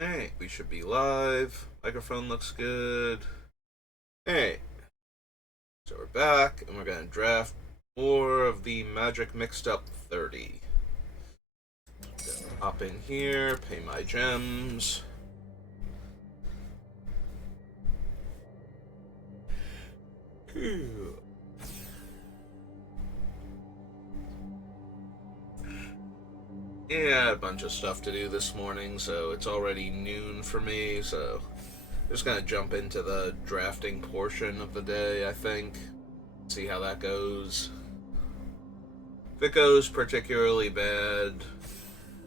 Hey, we should be live. Microphone looks good. Hey, so we're back, and we're gonna draft more of the Magic Mixed Up 30. Hop in here, pay my gems. Phew. Yeah, a bunch of stuff to do this morning, so it's already noon for me, so just gonna jump into the drafting portion of the day, I think. See how that goes. If it goes particularly bad,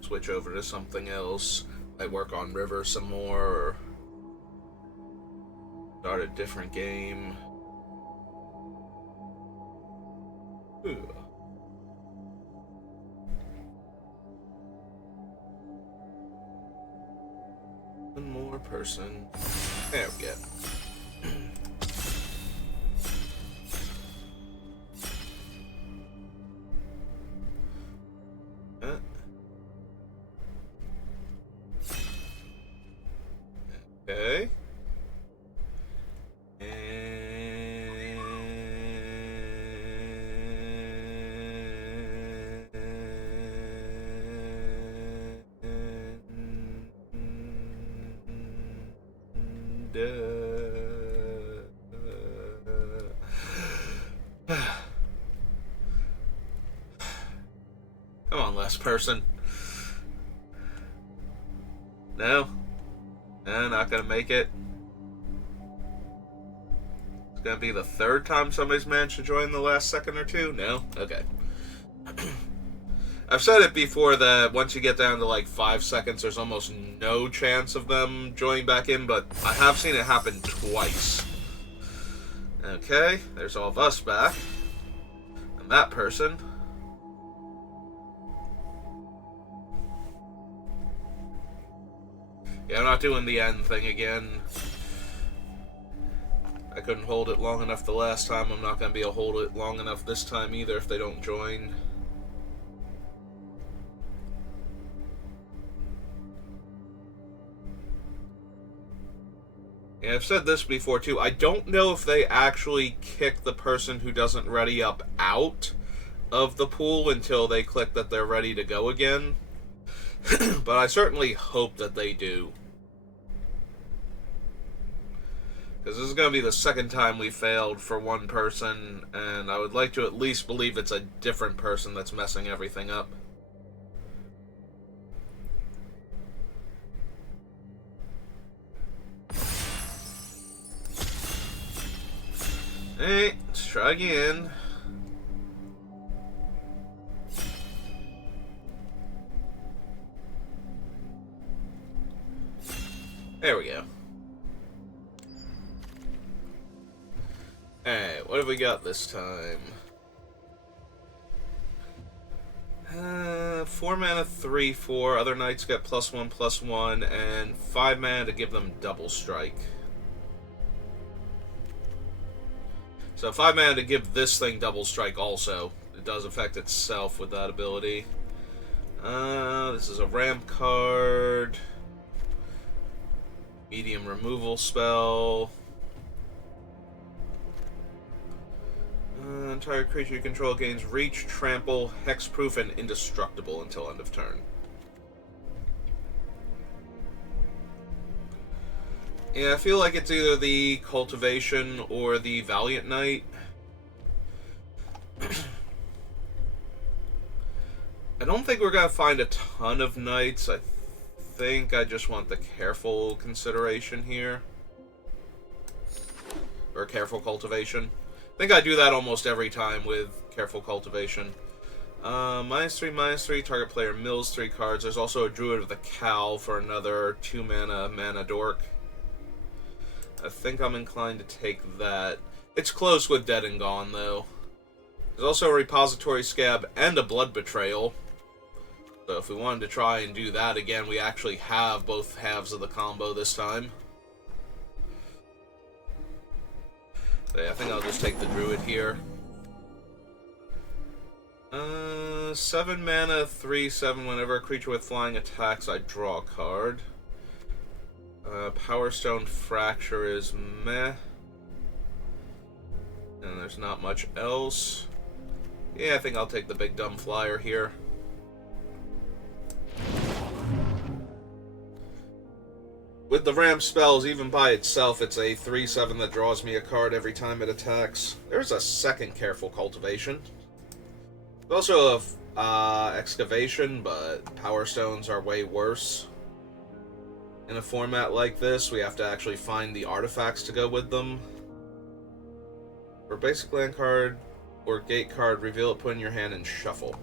switch over to something else. I work on River some more, or start a different game. Ooh. One more person. There we go. Okay. Come on, last person. No? No, not gonna make it. It's gonna be the third time somebody's managed to join the last second or two? No? Okay. I've said it before that once you get down to like 5 seconds, there's almost no chance of them joining back in, but I have seen it happen twice. Okay, there's all of us back. And that person. Yeah, I'm not doing the end thing again. I couldn't hold it long enough the last time. I'm not going to be able to hold it long enough this time either if they don't join. And I've said this before too. I don't know if they actually kick the person who doesn't ready up out of the pool until they click that they're ready to go again. But I certainly hope that they do. Because this is going to be the second time we failed for one person, and I would like to at least believe it's a different person that's messing everything up. Hey, let's try again. There we go. Alright, what have we got this time? 4 mana, 3/4. Other knights get +1/+1, and 5 mana to give them double strike. So 5 mana to give this thing double strike also. It does affect itself with that ability. This is a ramp card. Medium removal spell. Entire creature you control gains reach, trample, hexproof, and indestructible until end of turn. Yeah, I feel like it's either the Cultivation or the Valiant Knight. I don't think we're going to find a ton of Knights. I think I just want the Careful consideration here. Or Careful Cultivation. I think I do that almost every time with Careful Cultivation. -3/-3, target player mills 3 cards. There's also a Druid of the Cowl for another 2 mana dork. I think I'm inclined to take that. It's close with Dead and Gone, though. There's also a Repository Scab and a Blood Betrayal. So if we wanted to try and do that again, we actually have both halves of the combo this time. So yeah, I think I'll just take the Druid here. 7 mana, 3/7. Whenever a creature with flying attacks, I draw a card. Power Stone Fracture is meh. And there's not much else. Yeah, I think I'll take the Big Dumb Flyer here. With the Ram spells, even by itself, it's a 3/7 that draws me a card every time it attacks. There's a second Careful Cultivation. There's also a Excavation, but Power Stones are way worse. In a format like this, we have to actually find the artifacts to go with them. For basic land card or gate card, reveal it, put in your hand, and shuffle.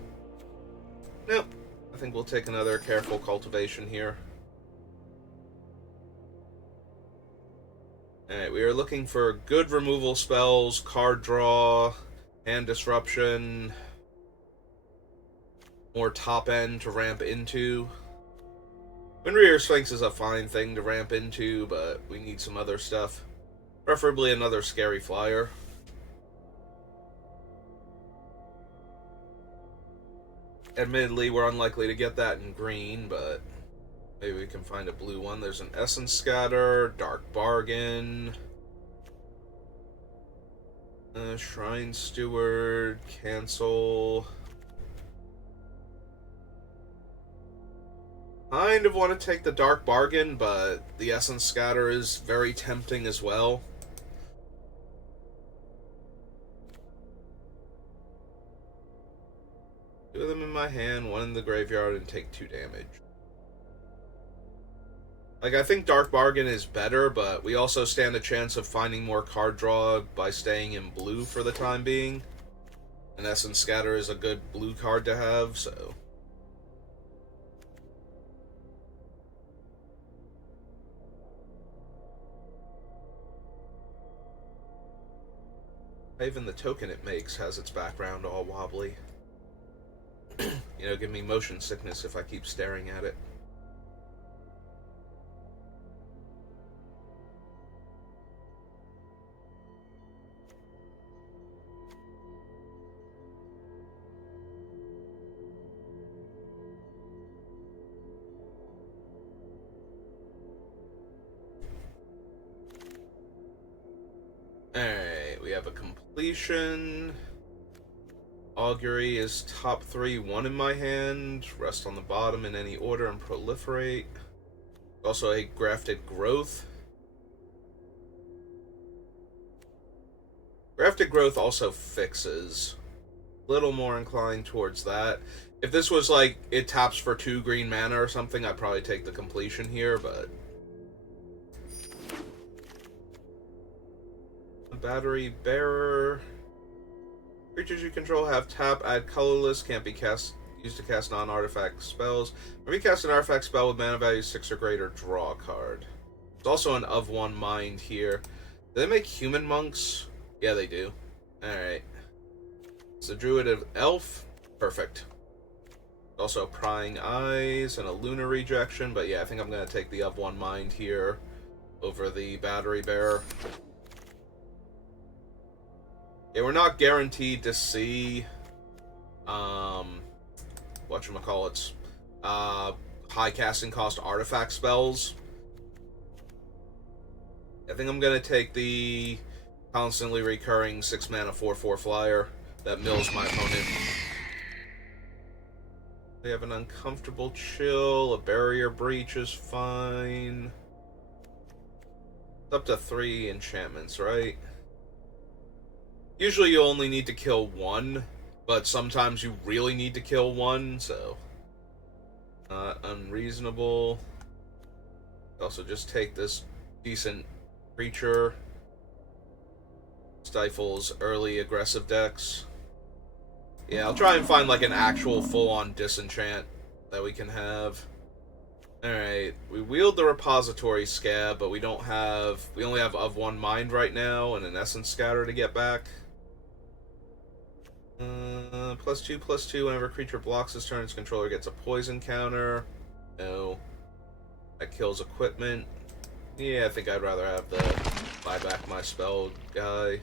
Nope. I think we'll take another Careful Cultivation here. Alright, we are looking for good removal spells, card draw, hand disruption, more top end to ramp into. Windreader Sphinx is a fine thing to ramp into, but we need some other stuff. Preferably another Scary Flyer. Admittedly, we're unlikely to get that in green, but maybe we can find a blue one. There's an Essence Scatter, Dark Bargain, Shrine Steward, cancel. Kind of want to take the Dark Bargain, but the Essence Scatter is very tempting as well. Two of them in my hand, one in the graveyard, and take 2 damage. Like, I think Dark Bargain is better, but we also stand a chance of finding more card draw by staying in blue for the time being. And Essence Scatter is a good blue card to have, so... Even the token it makes has its background all wobbly. You know, give me motion sickness if I keep staring at it. Alright, we have a completion. Augury is top 3, 1 in my hand. Rest on the bottom in any order and proliferate. Also a Grafted Growth. Grafted Growth also fixes. A little more inclined towards that. If this was like, it taps for 2 green mana or something, I'd probably take the completion here, but... Battery Bearer. Creatures you control have tap, add colorless, can't be used to cast non-artifact spells. When you cast an artifact spell with mana value 6 or greater, draw a card. There's also an of one mind here. Do they make human monks? Yeah, they do. Alright. It's a Druid of Elf. Perfect. Also Prying Eyes and a Lunar Rejection, but yeah, I think I'm going to take the of one mind here over the Battery Bearer. Yeah, we're not guaranteed to see, whatchamacallits, high casting cost artifact spells. I think I'm going to take the constantly recurring 6 mana 4/4 flyer that mills my opponent. They have an Uncomfortable Chill, a Barrier Breach is fine. It's up to 3 enchantments, right? Usually you only need to kill 1, but sometimes you really need to kill 1, so... unreasonable. Also just take this decent creature. Stifles early aggressive decks. Yeah, I'll try and find like an actual full-on disenchant that we can have. Alright, we wield the Repository Scab, but we don't have... We only have of one mind right now and an Essence Scatter to get back. +2/+2, whenever a creature blocks this turn, its controller gets a poison counter. No. That kills equipment. Yeah, I think I'd rather have the buy back my spell guy.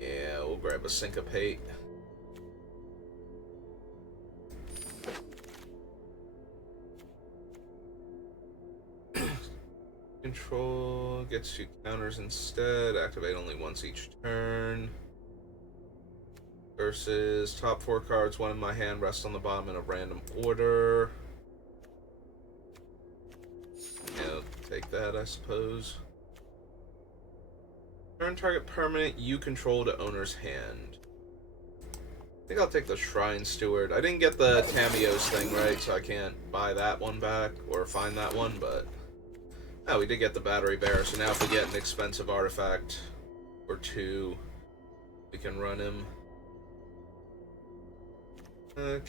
Yeah, we'll grab a Syncopate. Control gets 2 counters instead. Activate only once each turn. Versus top 4 cards, 1 in my hand, rest on the bottom in a random order. Yeah, take that, I suppose. Turn target permanent you control to owner's hand. I think I'll take the Shrine Steward. I didn't get the Tamiyo's thing right, so I can't buy that one back or find that one, but... Oh, we did get the Battery Bearer, so now if we get an expensive artifact or 2, we can run him.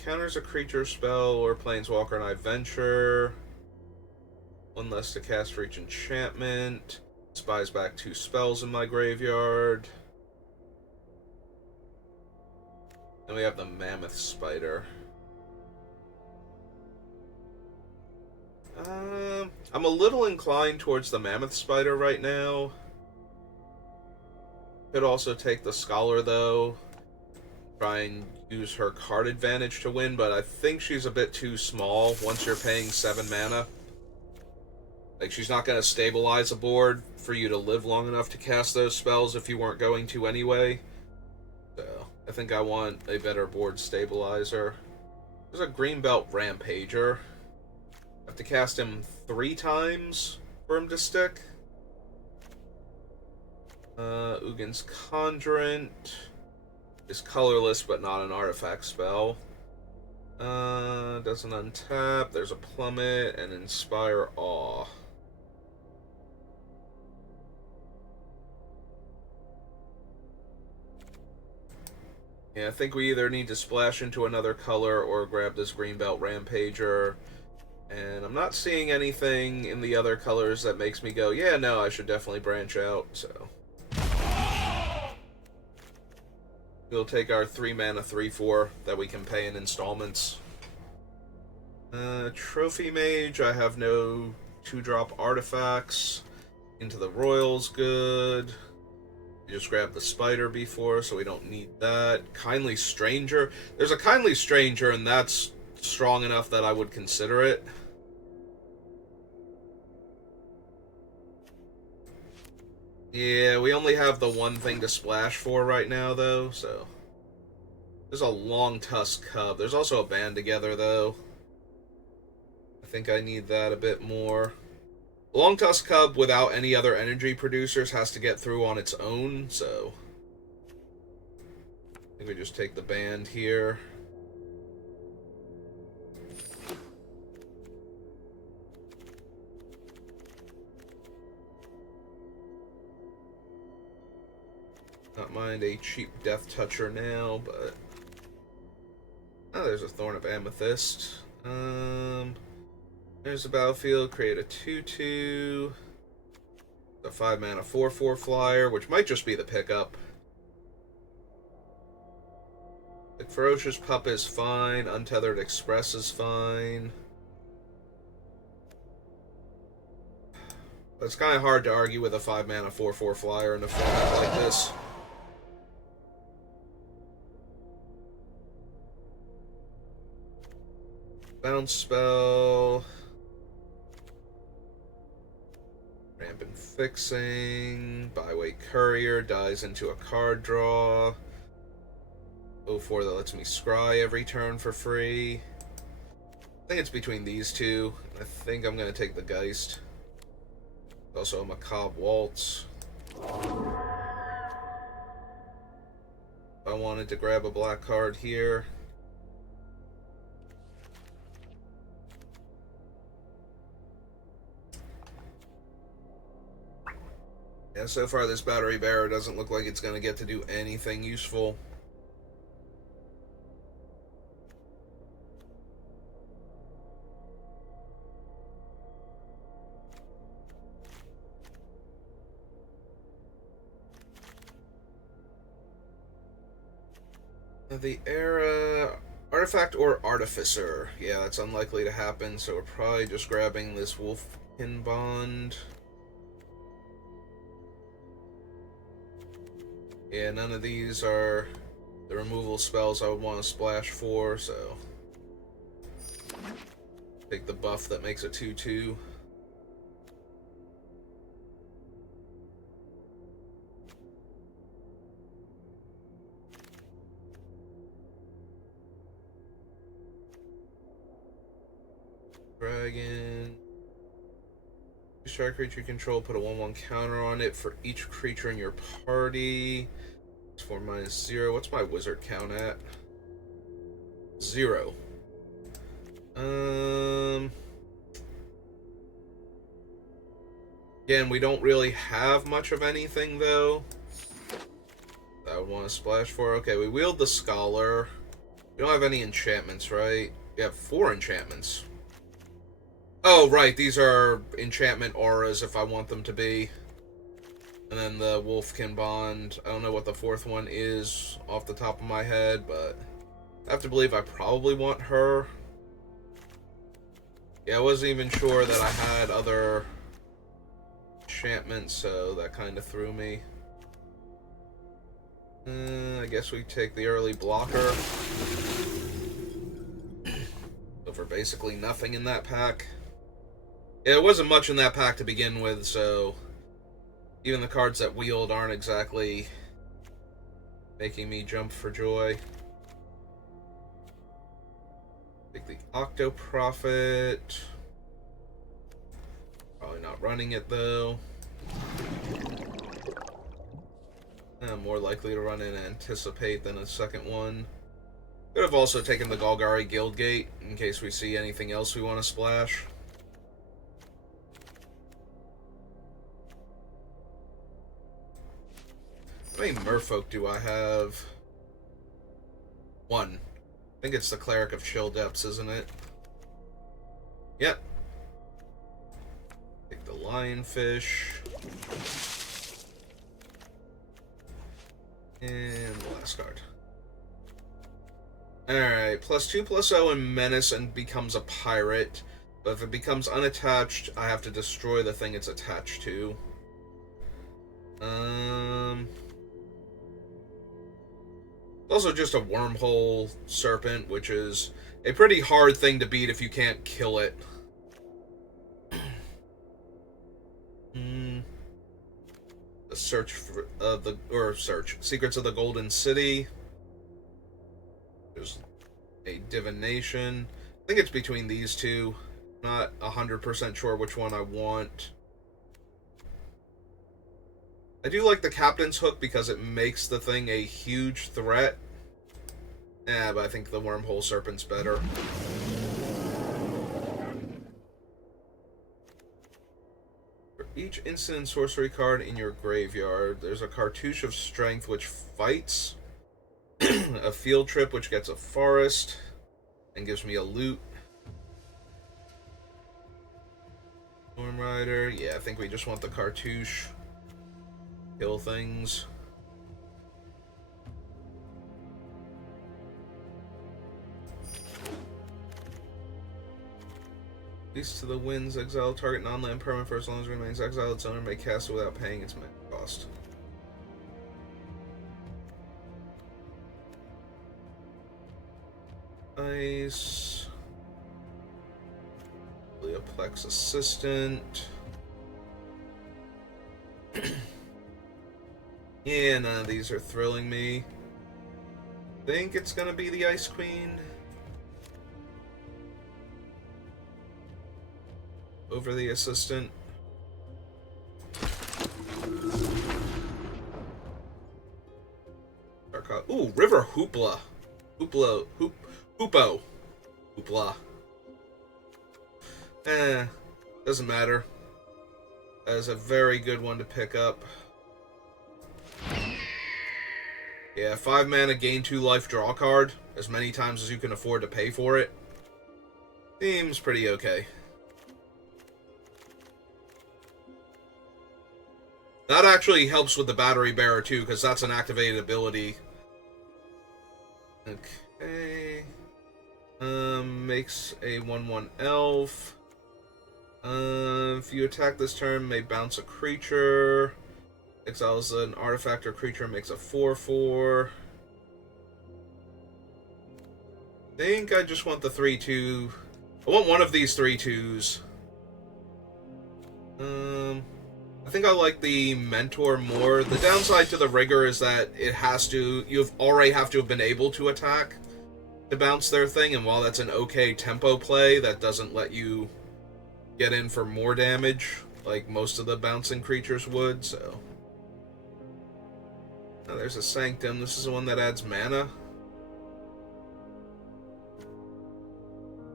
Counters a creature spell or planeswalker and I venture. 1 less to cast for each enchantment. Spies back 2 spells in my graveyard. Then we have the Mammoth Spider. I'm a little inclined towards the Mammoth Spider right now. Could also take the Scholar though. Try and use her card advantage to win, but I think she's a bit too small once you're paying 7 mana. Like, she's not going to stabilize a board for you to live long enough to cast those spells if you weren't going to anyway. So, I think I want a better board stabilizer. There's a Greenbelt Rampager. I have to cast him 3 times for him to stick. Ugin's Conjurant is colorless but not an artifact spell. Doesn't untap. There's a Plummet and Inspire Awe. Yeah, I think we either need to splash into another color or grab this Greenbelt Rampager. And I'm not seeing anything in the other colors that makes me go, yeah, no, I should definitely branch out, so... We'll take our 3 mana 3/4 that we can pay in installments. Trophy Mage, I have no 2-drop artifacts. Into the Royal's good. We just grabbed the Spider before, so we don't need that. Kindly Stranger. There's a Kindly Stranger, and that's strong enough that I would consider it. Yeah, we only have the one thing to splash for right now, though, so... There's a Long Tusk Cub. There's also a Band Together, though. I think I need that a bit more. Long Tusk Cub, without any other energy producers, has to get through on its own, so... I think we just take the Band here. Not mind a cheap Death Toucher now, but... Oh, there's a Thorn of Amethyst. There's a battlefield, create a 2/2. A 5 mana 4/4 flyer, which might just be the pickup. The Ferocious Pup is fine, Untethered Express is fine. But it's kind of hard to argue with a 5 mana 4/4 flyer in a format like this. Bounce spell. Rampant Fixing. Byway Courier dies into a card draw. 0/4 that lets me scry every turn for free. I think it's between these two. I think I'm going to take the Geist. Also a Macabre Waltz. If I wanted to grab a black card here. Yeah, so far this Battery Bearer doesn't look like it's going to get to do anything useful. The Era... Artifact or Artificer. Yeah, that's unlikely to happen, so we're probably just grabbing this Wolfkin Bond. Yeah, none of these are the removal spells I would want to splash for, so... Take the buff that makes a 2/2. Dragon. Strike creature you control, put a 1/1 counter on it for each creature in your party. It's 4 -0. What's my wizard count at? 0. Again, we don't really have much of anything, though. That I would want to splash for. Okay, we wield the Scholar. We don't have any enchantments, right? We have 4 enchantments. Oh, right, these are enchantment auras if I want them to be. And then the Wolfkin Bond. I don't know what the 4th one is off the top of my head, but I have to believe I probably want her. Yeah, I wasn't even sure that I had other enchantments, so that kind of threw me. I guess we take the early blocker. So for basically nothing in that pack. Yeah, it wasn't much in that pack to begin with, so even the cards that wield aren't exactly making me jump for joy. Take the Octo Prophet. Probably not running it, though. I'm more likely to run in Anticipate than a second one. Could have also taken the Golgari Guildgate in case we see anything else we want to splash. How many Merfolk do I have? 1. I think it's the Cleric of Chill Depths, isn't it? Yep. Take the Lionfish. And the last card. Alright, +2/+0 and Menace and becomes a pirate. But if it becomes unattached, I have to destroy the thing it's attached to. Also just a Wormhole Serpent, which is a pretty hard thing to beat if you can't kill it. The Search for Secrets of the Golden City. There's a Divination. I think it's between these two. Not 100% sure which one I want. I do like the Captain's Hook because it makes the thing a huge threat. Yeah, but I think the Wormhole Serpent's better. For each instant and sorcery card in your graveyard, there's a Cartouche of Strength which fights, a Field Trip which gets a Forest, and gives me a loot. Storm Rider, yeah, I think we just want the Cartouche. Kill things. Least to the winds, exile target non-land permanent for as long as it remains exiled. Its owner may cast it without paying its mana cost. Nice. Leoplex Assistant. Yeah, none of these are thrilling me. Think it's gonna be the Ice Queen. Over the Assistant. Ooh, River Hoopla. Hoopo. Hoopla. Doesn't matter. That is a very good one to pick up. Yeah, 5 mana, gain 2 life, draw a card as many times as you can afford to pay for it. Seems pretty okay. That actually helps with the Battery Bearer too, because that's an activated ability. Okay. Makes a 1/1 elf. If you attack this turn, may bounce a creature. Exiles an artifact or creature, makes a 4/4. I think I just want the 3/2. I want one of these 3/2s. I think I like the Mentor more. The downside to the Rigor is that it has to, you already have to have been able to attack. to bounce their thing, and while that's an okay tempo play, that doesn't let you get in for more damage like most of the bouncing creatures would, so. Oh, there's a Sanctum. This is the one that adds mana.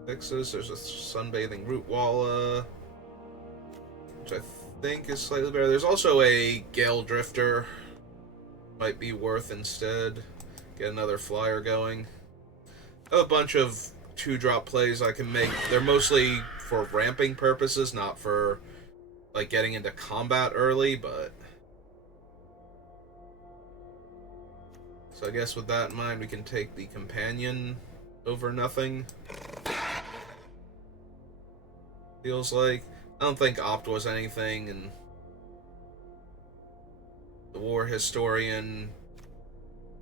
Fixes. There's a Sunbathing Rootwalla, which I think is slightly better. There's also a Gale Drifter. Might be worth instead. Get another flyer going. I have a bunch of 2-drop plays I can make. They're mostly for ramping purposes, not for like getting into combat early, but so I guess with that in mind, we can take the Companion over nothing. Feels like. I don't think Opt was anything, and the War Historian,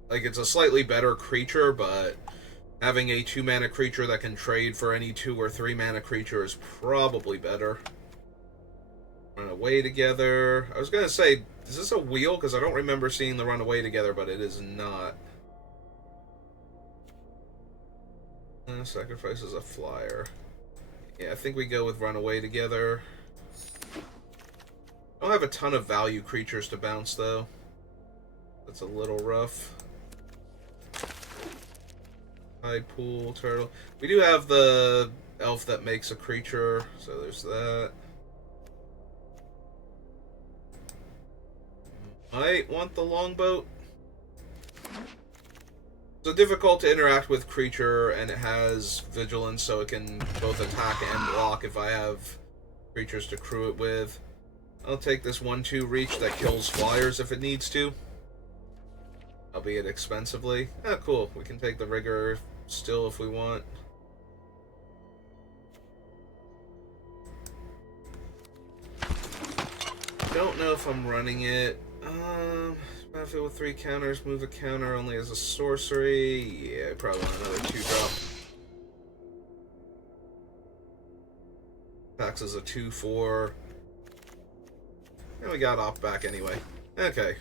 like, it's a slightly better creature, but having a 2-mana creature that can trade for any 2 or 3 mana creature is probably better. Run away together. I was gonna say, is this a wheel? Because I don't remember seeing the run away together, but it is not. Sacrifices a flyer. Yeah, I think we go with run away together. I don't have a ton of value creatures to bounce, though. That's a little rough. High pool, turtle. We do have the elf that makes a creature, so there's that. Might want the longboat. So difficult to interact with creature, and it has vigilance, so it can both attack and block if I have creatures to crew it with. I'll take this 1/2 reach that kills flyers if it needs to, albeit expensively. Ah, cool. We can take the rigor still if we want. Don't know if I'm running it. Battlefield with 3 counters, move a counter only as a sorcery. Yeah, I probably want another 2-drop. Attacks as a 2/4. And we got off back anyway. Okay.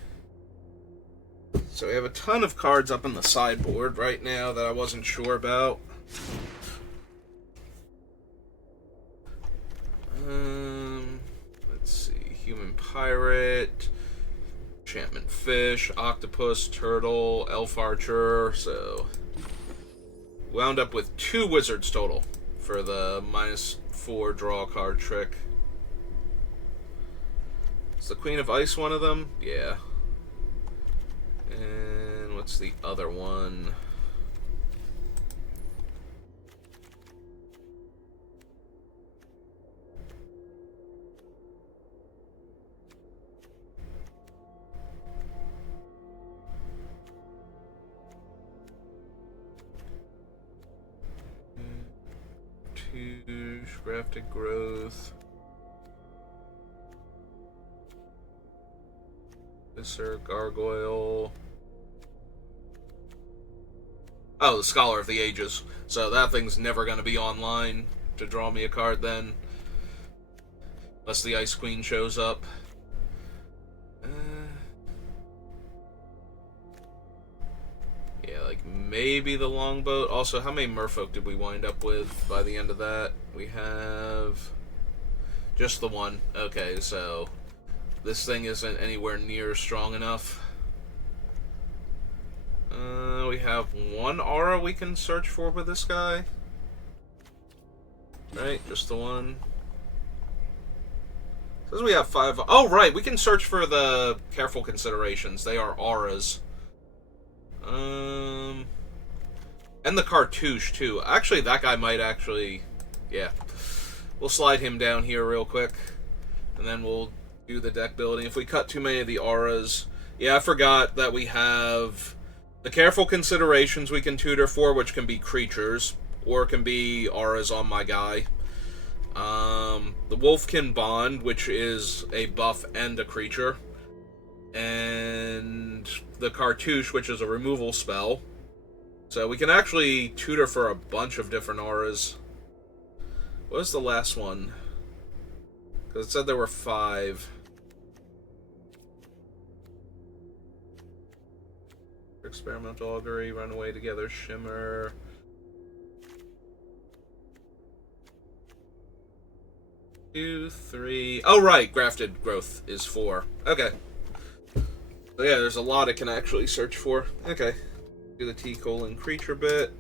So we have a ton of cards up in the sideboard right now that I wasn't sure about. Let's see. Human Pirate, Enchantment Fish, Octopus, Turtle, Elf Archer. So wound up with 2 wizards total for the -4 draw card trick. Is the Queen of Ice one of them? Yeah. And what's the other one? Grafted Growth. Viscer, Gargoyle. Oh, the Scholar of the Ages. So that thing's never going to be online to draw me a card then. Unless the Ice Queen shows up. Yeah, like maybe the Longboat. Also, how many Merfolk did we wind up with by the end of that? We have just the one. Okay, so this thing isn't anywhere near strong enough. We have 1 aura we can search for with this guy. Right, just the one. Says we have 5. Oh, right, we can search for the Careful Considerations. They are auras. And the Cartouche, too. Actually, that guy might actually... Yeah. We'll slide him down here real quick. And then we'll do the deck building. If we cut too many of the auras... Yeah, I forgot that we have the Careful Considerations we can tutor for, which can be creatures. Or it can be auras on my guy. The Wolfkin Bond, which is a buff and a creature. And the Cartouche, which is a removal spell. So we can actually tutor for a bunch of different auras. What was the last one? Because it said there were 5. Experimental Augury, Run Away Together, Shimmer, 2, 3. Oh, right. Grafted growth is 4. Okay. So yeah, there's a lot it can actually search for. Okay. Do the T-colon creature bit.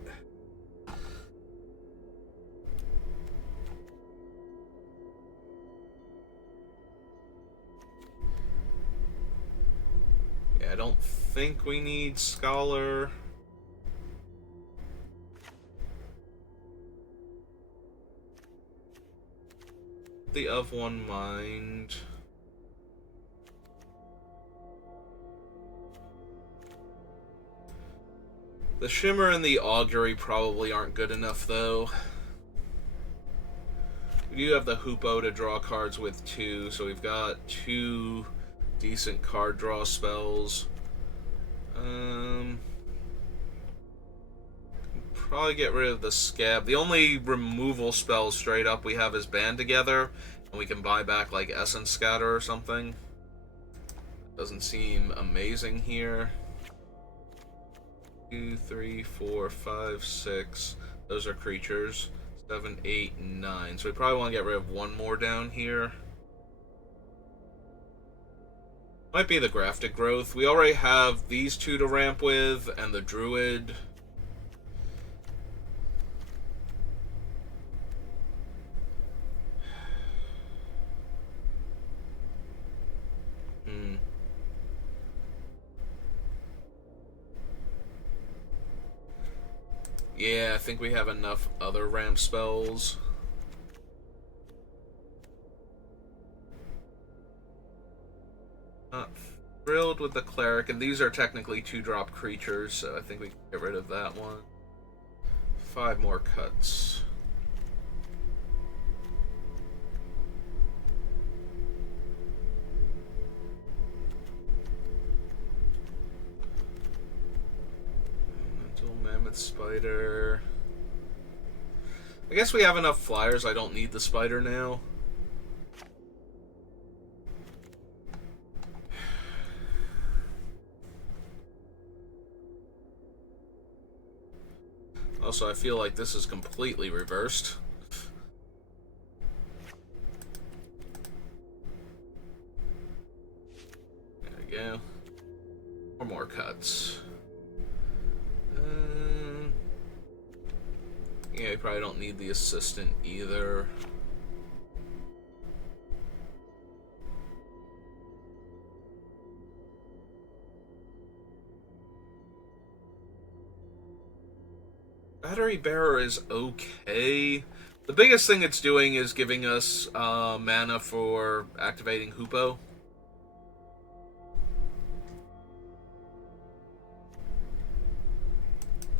Yeah, I don't think we need Scholar. The of one mind. The Shimmer and the Augury probably aren't good enough, though. We do have the Hoopoe to draw cards with 2, so we've got 2 decent card draw spells. Probably get rid of the Scab. The only removal spell straight up we have is Band Together, and we can buy back like Essence Scatter or something. Doesn't seem amazing here. 2, 3, 4, 5, 6. Those are creatures. 7, 8, 9. So we probably want to get rid of one more down here. Might be the Grafted Growth. We already have these 2 to ramp with, and the Druid. Yeah, I think we have enough other ramp spells. Not thrilled with the Cleric, and these are technically 2-drop creatures, so I think we can get rid of that one. 5 more cuts. Mammoth Spider. I guess we have enough flyers. I don't need the spider now. Also, I feel like this is completely reversed. There we go. 4 more cuts. Yeah, you probably don't need the assistant either. Battery Bearer is okay. The biggest thing it's doing is giving us mana for activating Hoopoe.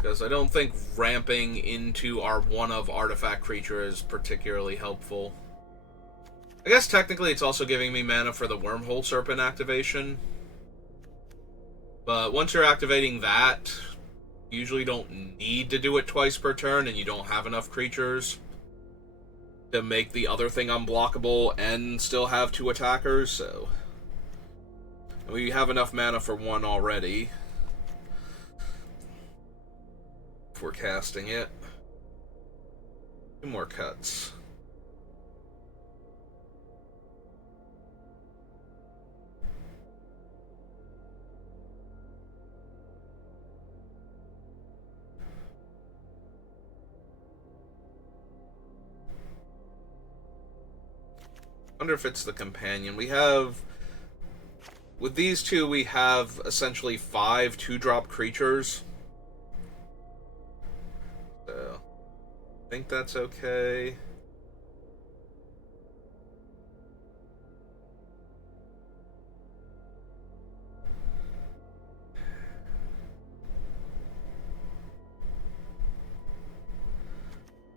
Because I don't think ramping into our one-of artifact creature is particularly helpful. I guess technically it's also giving me mana for the Wormhole Serpent activation. But once you're activating that, you usually don't need to do it twice per turn, and you don't have enough creatures to make the other thing unblockable and still have 2 attackers, so... And we have enough mana for 1 already. If we're casting it. 2 more cuts. Wonder if it's the companion. We have... With these 2, we have essentially 5 2-drop creatures. So, I think that's okay.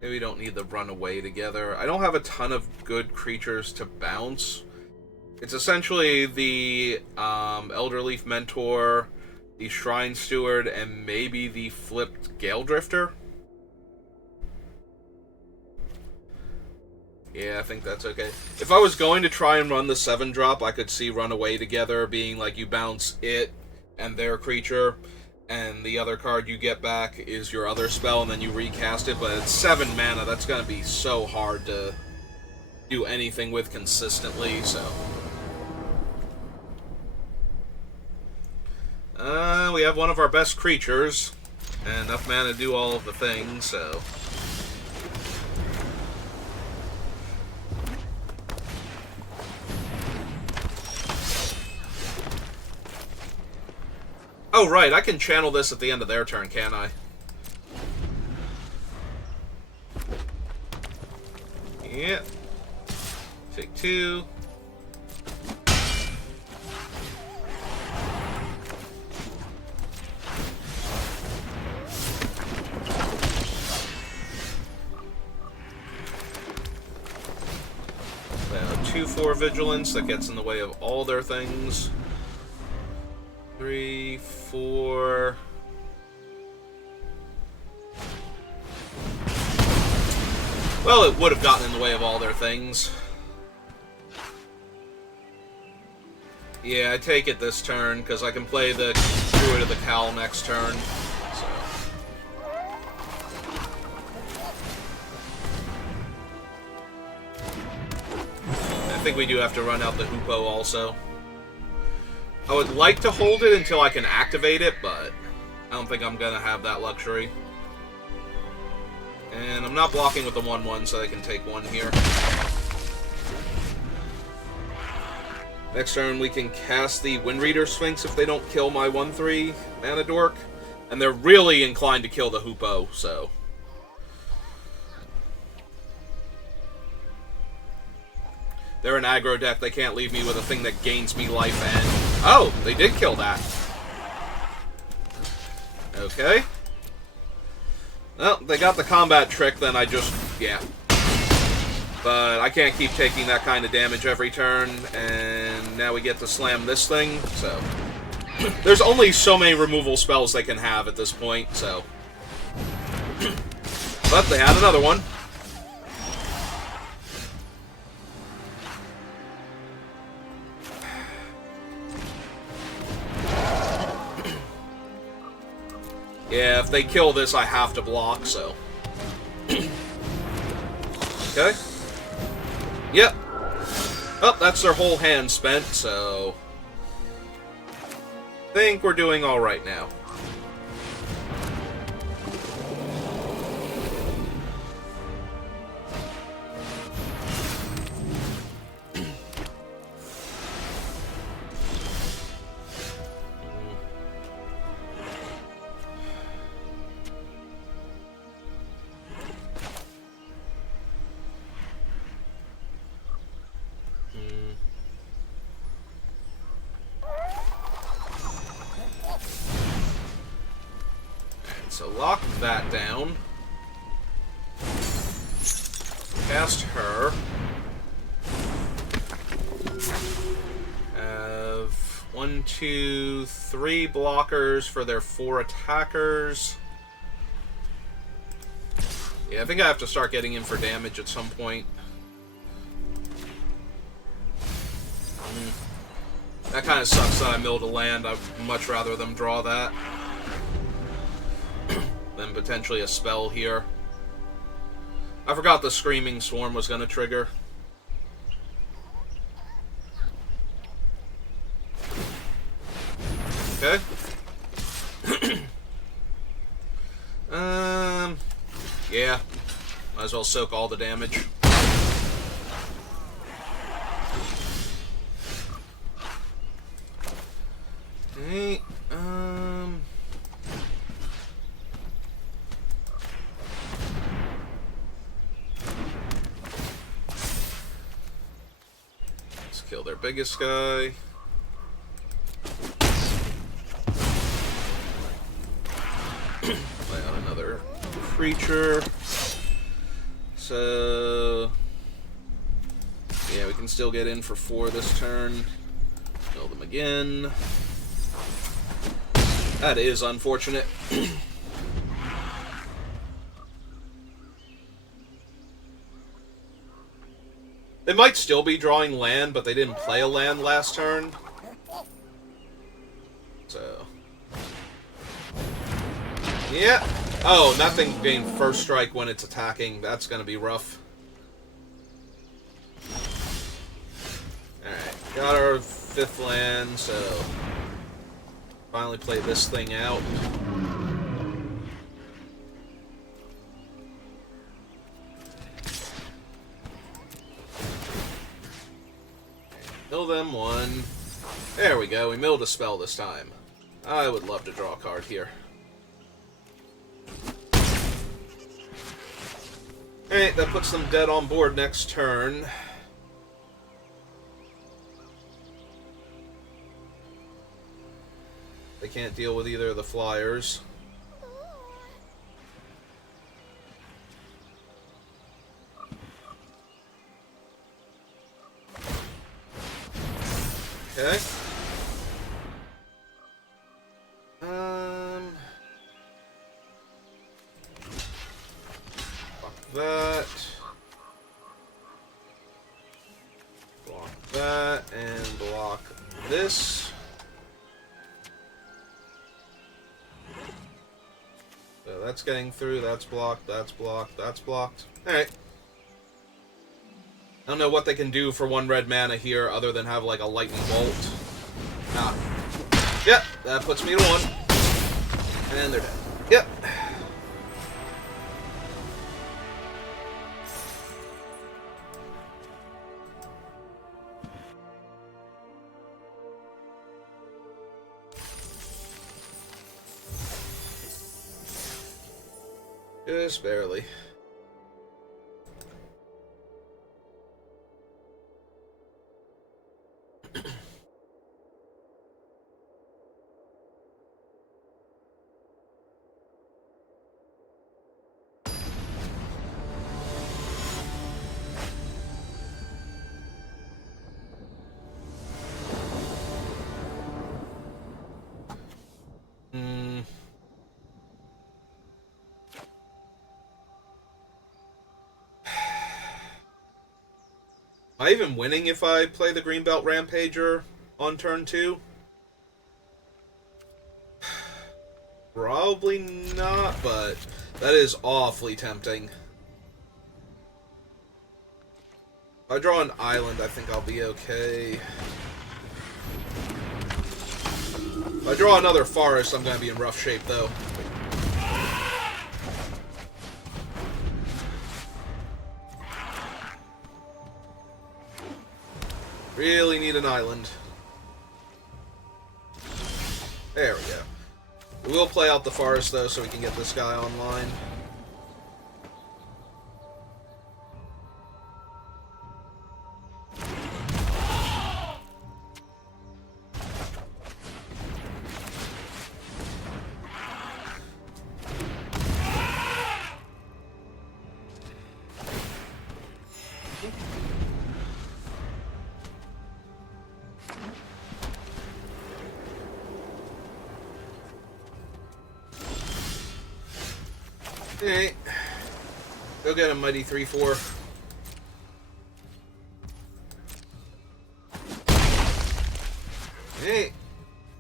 Maybe we don't need the run away together. I don't have a ton of good creatures to bounce. It's essentially the Elderleaf Mentor, the Shrine Steward, and maybe the flipped Gale Drifter. Yeah, I think that's okay. If I was going to try and run the 7-drop, I could see Run Away Together being like you bounce it and their creature, and the other card you get back is your other spell, and then you recast it, but it's 7 mana. That's going to be so hard to do anything with consistently, so... we have one of our best creatures, and enough mana to do all of the things, so... Oh, right, I can channel this at the end of their turn, can't I? Yeah. Take 2. Well, 2/4 vigilance, that gets in the way of all their things. 3, 4. Well, it would have gotten in the way of all their things. Yeah, I take it this turn, because I can play the Druid of the Cowl next turn. So. I think we do have to run out the Hoopoe also. I would like to hold it until I can activate it, but I don't think I'm going to have that luxury. And I'm not blocking with the 1/1, so I can take 1 here. Next turn, we can cast the Windreader Sphinx if they don't kill my 1/3 Mana Dork. And they're really inclined to kill the Hoopoe, so... They're an aggro deck. They can't leave me with a thing that gains me life and... Oh! They did kill that. Okay. Well, they got the combat trick, then I just... Yeah. But I can't keep taking that kind of damage every turn, and now we get to slam this thing, so... There's only so many removal spells they can have at this point, so... But they had another one. Yeah, if they kill this, I have to block, so... Okay. Yep. Oh, that's their whole hand spent, so... think we're doing alright now. So lock that down. Cast her. Have 1, 2, 3 blockers for their 4 attackers. Yeah, I think I have to start getting in for damage at some point. That kind of sucks that I milled a land. I'd much rather them draw that than potentially a spell here. I forgot the Screaming Swarm was going to trigger. Okay. Yeah. Might as well soak all the damage. Okay. Let's kill their biggest guy. Play on another creature. So yeah, we can still get in for 4 this turn. Kill them again. That is unfortunate. They might still be drawing land, but they didn't play a land last turn. So... yeah. Oh, that thing gained first strike when it's attacking. That's gonna be rough. Got our 5th land, so finally play this thing out. Mill them 1. There we go, we milled a spell this time. I would love to draw a card here. Alright, that puts them dead on board next turn. They can't deal with either of the flyers. Okay. Block that. Block that, and block this. So that's getting through, that's blocked, that's blocked, that's blocked. Alright. I don't know what they can do for 1 red mana here other than have like a lightning bolt. Ah. Yep, that puts me to 1. And they're dead. Yep. Just barely. Am I even winning if I play the Greenbelt Rampager on turn 2? Probably not, but that is awfully tempting. If I draw an island, I think I'll be okay. If I draw another forest, I'm going to be in rough shape, though. Really need an island. There we go. We will play out the forest, though, so we can get this guy online. Alright. Go get a mighty 3/4. Hey,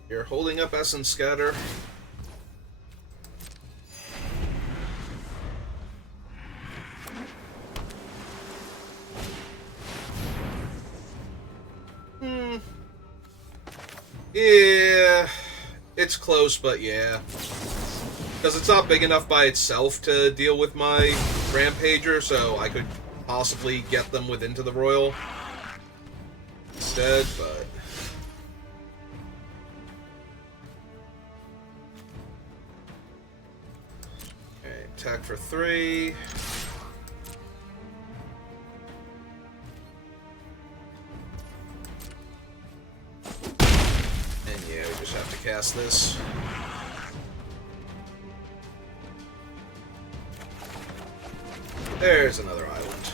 you're holding up Essence Scatter. Yeah, it's close, but yeah. Because it's not big enough by itself to deal with my Rampager, so I could possibly get them with Into the Roil instead, but... Okay, attack for 3. And yeah, we just have to cast this. There's another island.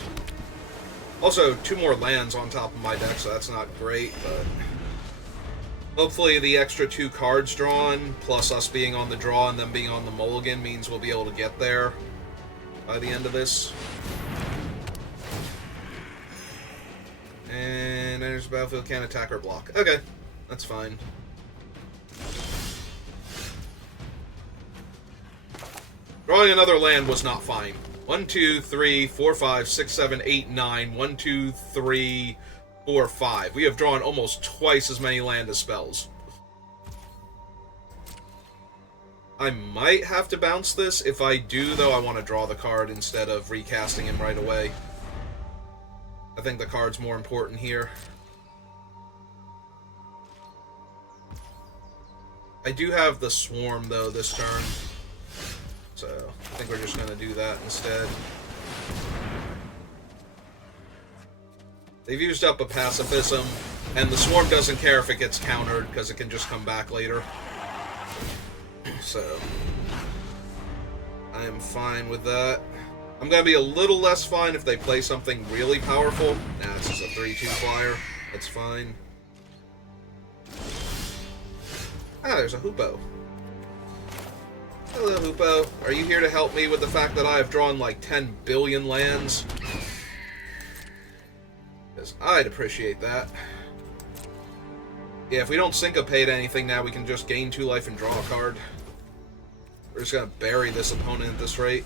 Also, 2 more lands on top of my deck, so that's not great, but... Hopefully the extra 2 cards drawn, plus us being on the draw and them being on the mulligan, means we'll be able to get there by the end of this. And enters the battlefield, can't attack or block. Okay, that's fine. Drawing another land was not fine. 1, 2, 3, 4, 5, 6, 7, 8, 9. 1, 2, 3, 4, 5. We have drawn almost twice as many land as spells. I might have to bounce this. If I do, though, I want to draw the card instead of recasting him right away. I think the card's more important here. I do have the Swarm, though, this turn. So, I think we're just going to do that instead. They've used up a Pacifism, and the Swarm doesn't care if it gets countered, because it can just come back later. So, I am fine with that. I'm going to be a little less fine if they play something really powerful. Nah, it's just a 3-2 flyer. That's fine. Ah, there's a Hoopoe. Hello, Hoopoe. Are you here to help me with the fact that I have drawn like 10 billion lands? Because I'd appreciate that. Yeah, if we don't syncopate anything now, we can just gain 2 life and draw a card. We're just gonna bury this opponent at this rate.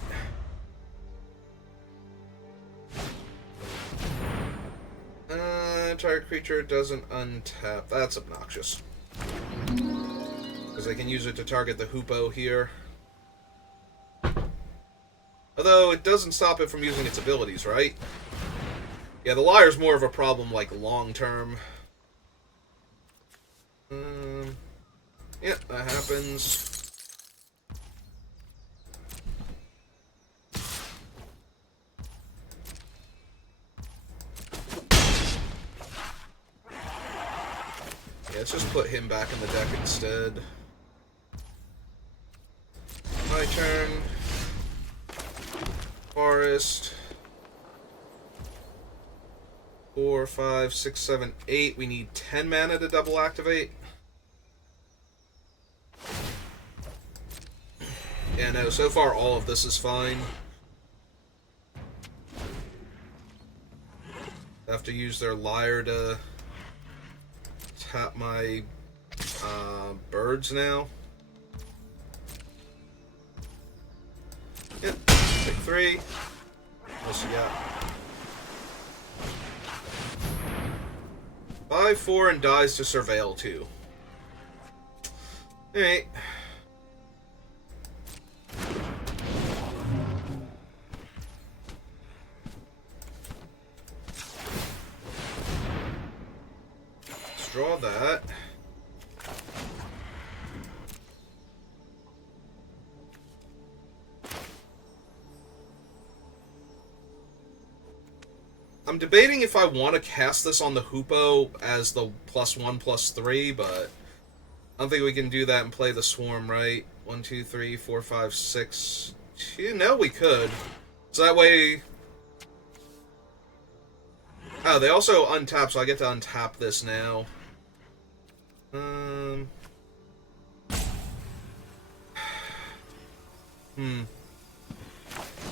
Target creature doesn't untap. That's obnoxious. Because I can use it to target the Hoopoe here. Although, it doesn't stop it from using its abilities, right? Yeah, the Liar's more of a problem, like, long-term. Yeah, that happens. Yeah, let's just put him back in the deck instead. My turn. Forest. 4, 5, 6, 7, 8. We need 10 mana to double activate. Yeah, no, so far all of this is fine. I have to use their Liar to tap my birds now. Yep, take 3. What else you got? 5, 4, and dies to Surveil 2. Alright. Let's draw that. I'm debating if I want to cast this on the Hoopoe as the +1/+3, but I don't think we can do that and play the Swarm, right? 1, 2, 3, 4, 5, 6. No, we could. So that way... Oh, they also untap, so I get to untap this now. Nah,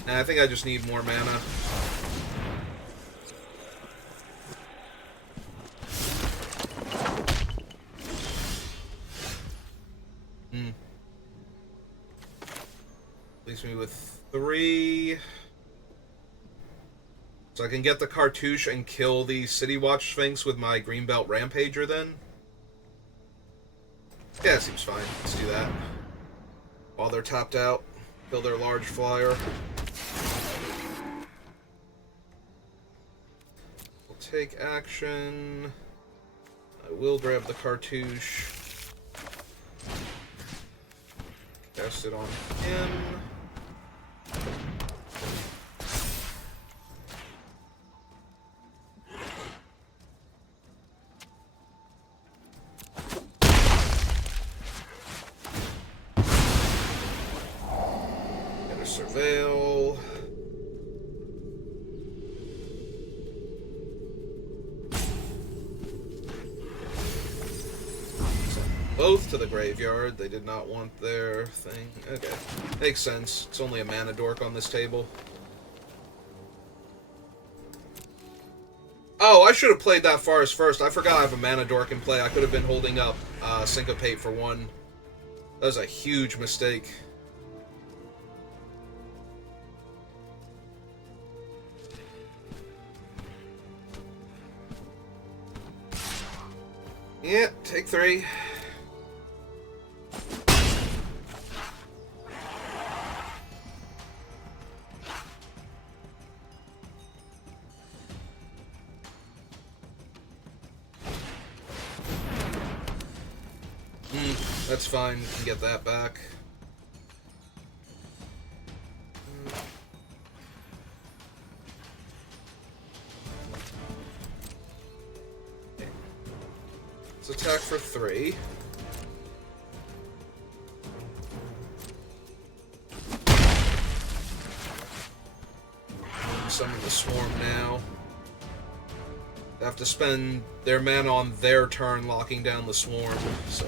I think I just need more mana. Leaves me with 3. So I can get the Cartouche and kill the City Watch Sphinx with my Greenbelt Rampager then? Yeah, it seems fine. Let's do that. While they're tapped out, kill their large flyer. We'll take action. I will grab the Cartouche. Cast it on him. Surveil. Send both to the graveyard. They did not want their thing. Okay. Makes sense. It's only a mana dork on this table. Oh, I should have played that Forest first. I forgot I have a mana dork in play. I could have been holding up Syncopate for 1. That was a huge mistake. Yeah, take 3. That's fine, we can get that back. Let's attack for 3. Summon the swarm now. They have to spend their mana on their turn locking down the swarm, so...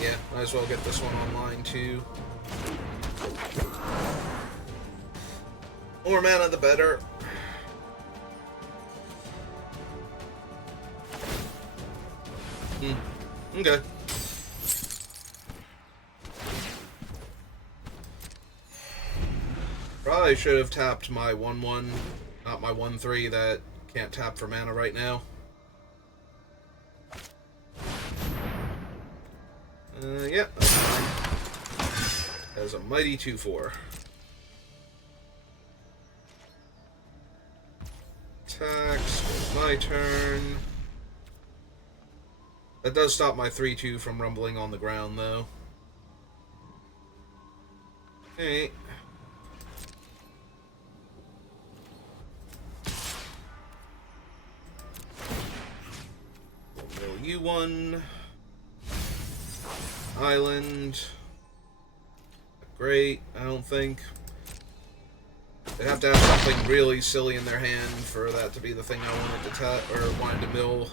Yeah, might as well get this one online too. More mana the better. Okay. Probably should have tapped my 1/1, not my 1/3 that can't tap for mana right now. Yeah, that's fine. As a mighty 2/4. Attacks, my turn. That does stop my 3/2 from rumbling on the ground, though. Okay. Mill you one. Island. Great, I don't think. They'd have to have something really silly in their hand for that to be the thing I wanted to tap or wanted to mill.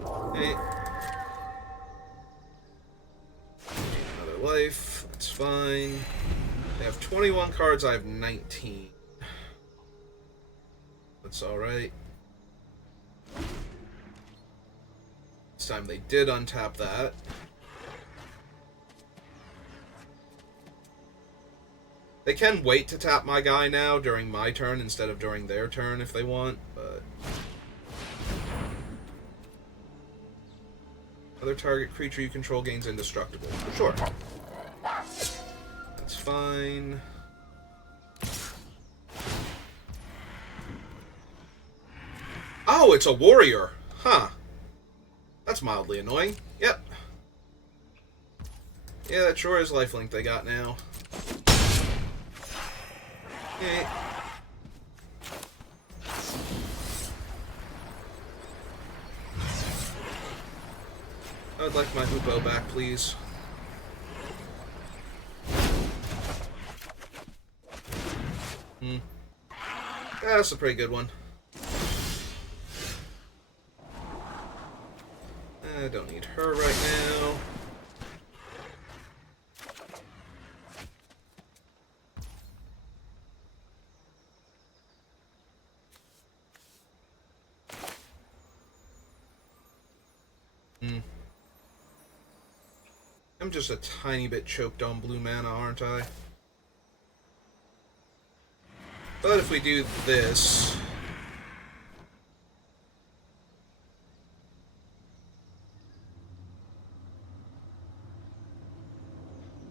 Okay. Another life, that's fine. They have 21 cards, I have 19. That's alright. This time they did untap that. They can wait to tap my guy now during my turn instead of during their turn if they want, but... Other target creature you control gains indestructible. Sure. That's fine. Oh, it's a warrior! Huh. That's mildly annoying. Yep. Yeah, that sure is lifelink they got now. Okay. I would like my Hoopo back, please. Yeah, that's a pretty good one. I don't need her right now. I'm just a tiny bit choked on blue mana, aren't I? But if we do this...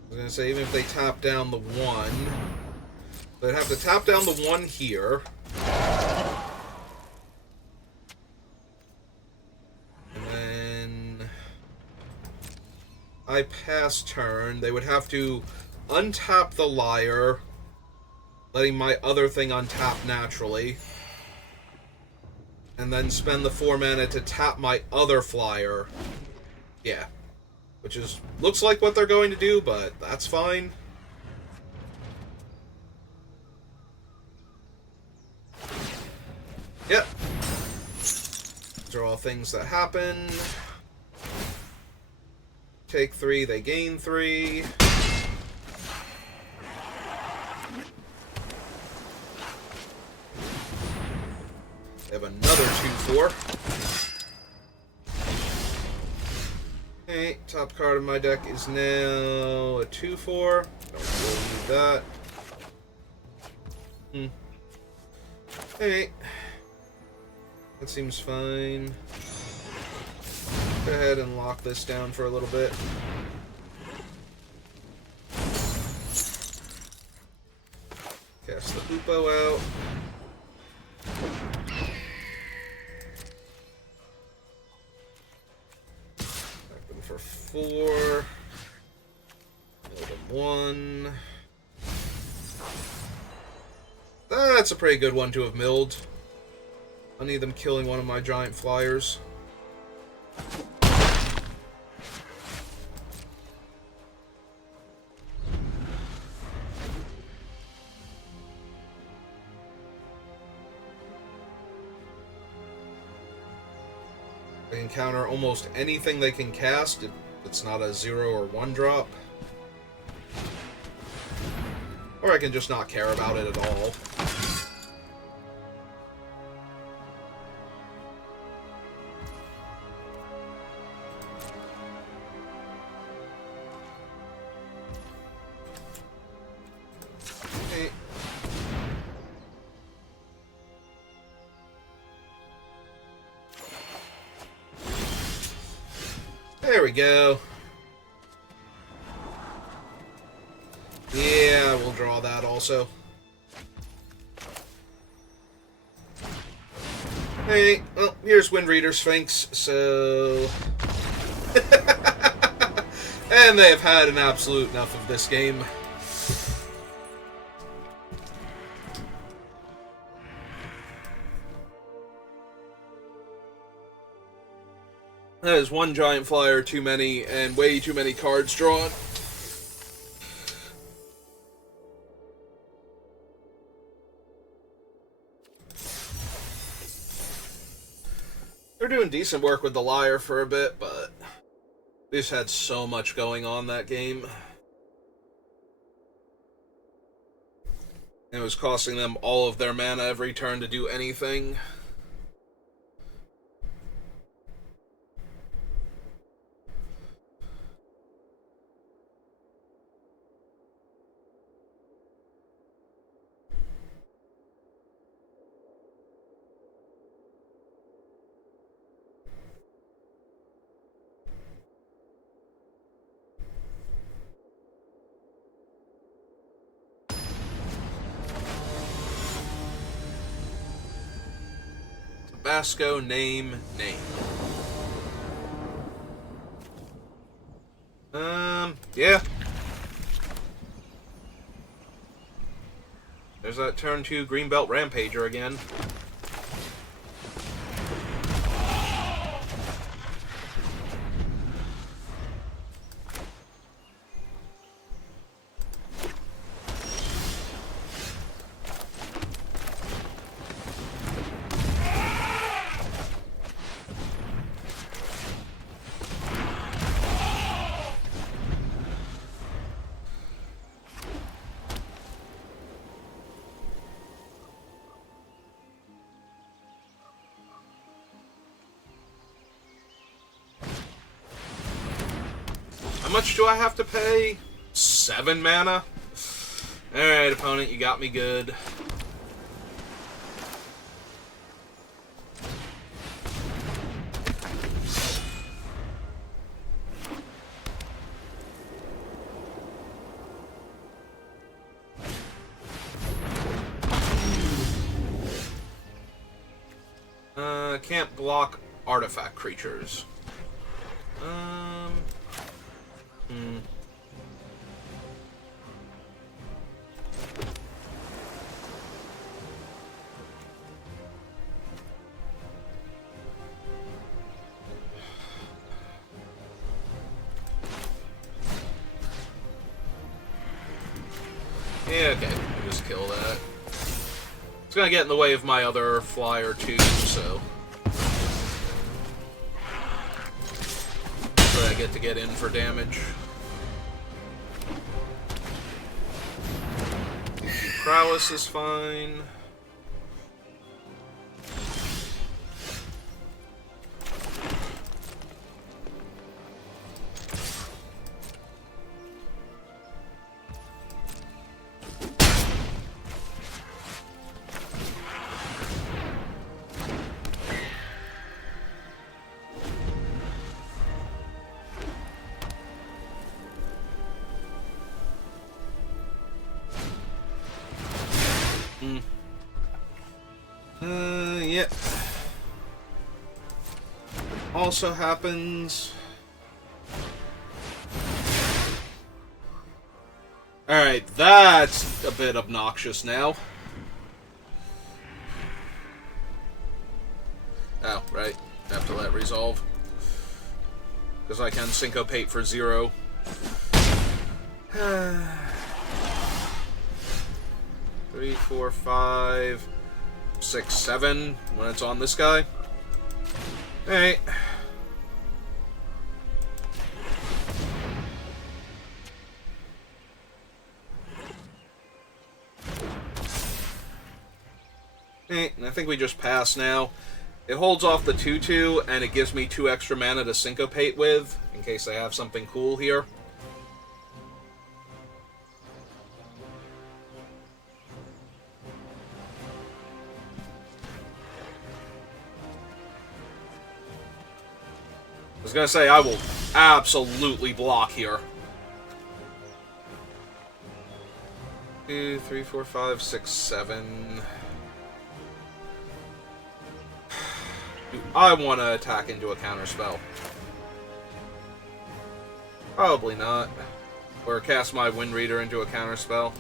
I was going to say, even if they tap down the 1, they'd have to tap down the 1 here. And then... I pass turn. They would have to untap the Liar, letting my other thing untap naturally. And then spend the 4 mana to tap my other flyer. Yeah. Which is, looks like what they're going to do, but that's fine. Yep. These are all things that happen. Take 3, they gain 3. They have another 2/4. Okay, top card of my deck is now a 2/4. Don't really need that. Hey, that seems fine. Go ahead and lock this down for a little bit. Cast the Hoopo out. Back them for 4. Build them 1. That's a pretty good one to have milled. I need them killing one of my giant flyers. They can counter almost anything they can cast if it's not a 0 or 1 drop. Or I can just not care about it at all. Okay. There we go. Yeah, we'll draw that also. Hey, well, here's Windreader Sphinx, so... and they have had an absolute enough of this game. That is one giant flyer too many, and way too many cards drawn. They're doing decent work with the Liar for a bit, but they just had so much going on that game. It was costing them all of their mana every turn to do anything. Tabasco, name. Yeah. There's that turn 2 Greenbelt Rampager again. How much do I have to pay? 7 mana? Alright, opponent, you got me good. Can't block artifact creatures. Yeah, okay, we'll just kill that. It's gonna get in the way of my other flyer too, so I get to get in for damage. Prowess is fine. Yeah. Also happens. Alright, that's a bit obnoxious now. Oh, right. Have to let resolve. Because I can syncopate for 0. 3, 4, 5, 6, 7 when it's on this guy. Alright. Alright, and I think we just pass now. It holds off the 2/2, and it gives me 2 extra mana to syncopate with, in case I have something cool here. I was gonna say, I will absolutely block here. 2, 3, 4, 5, 6, 7. I want to attack into a counterspell. Probably not. Or cast my Wind Reader into a counterspell.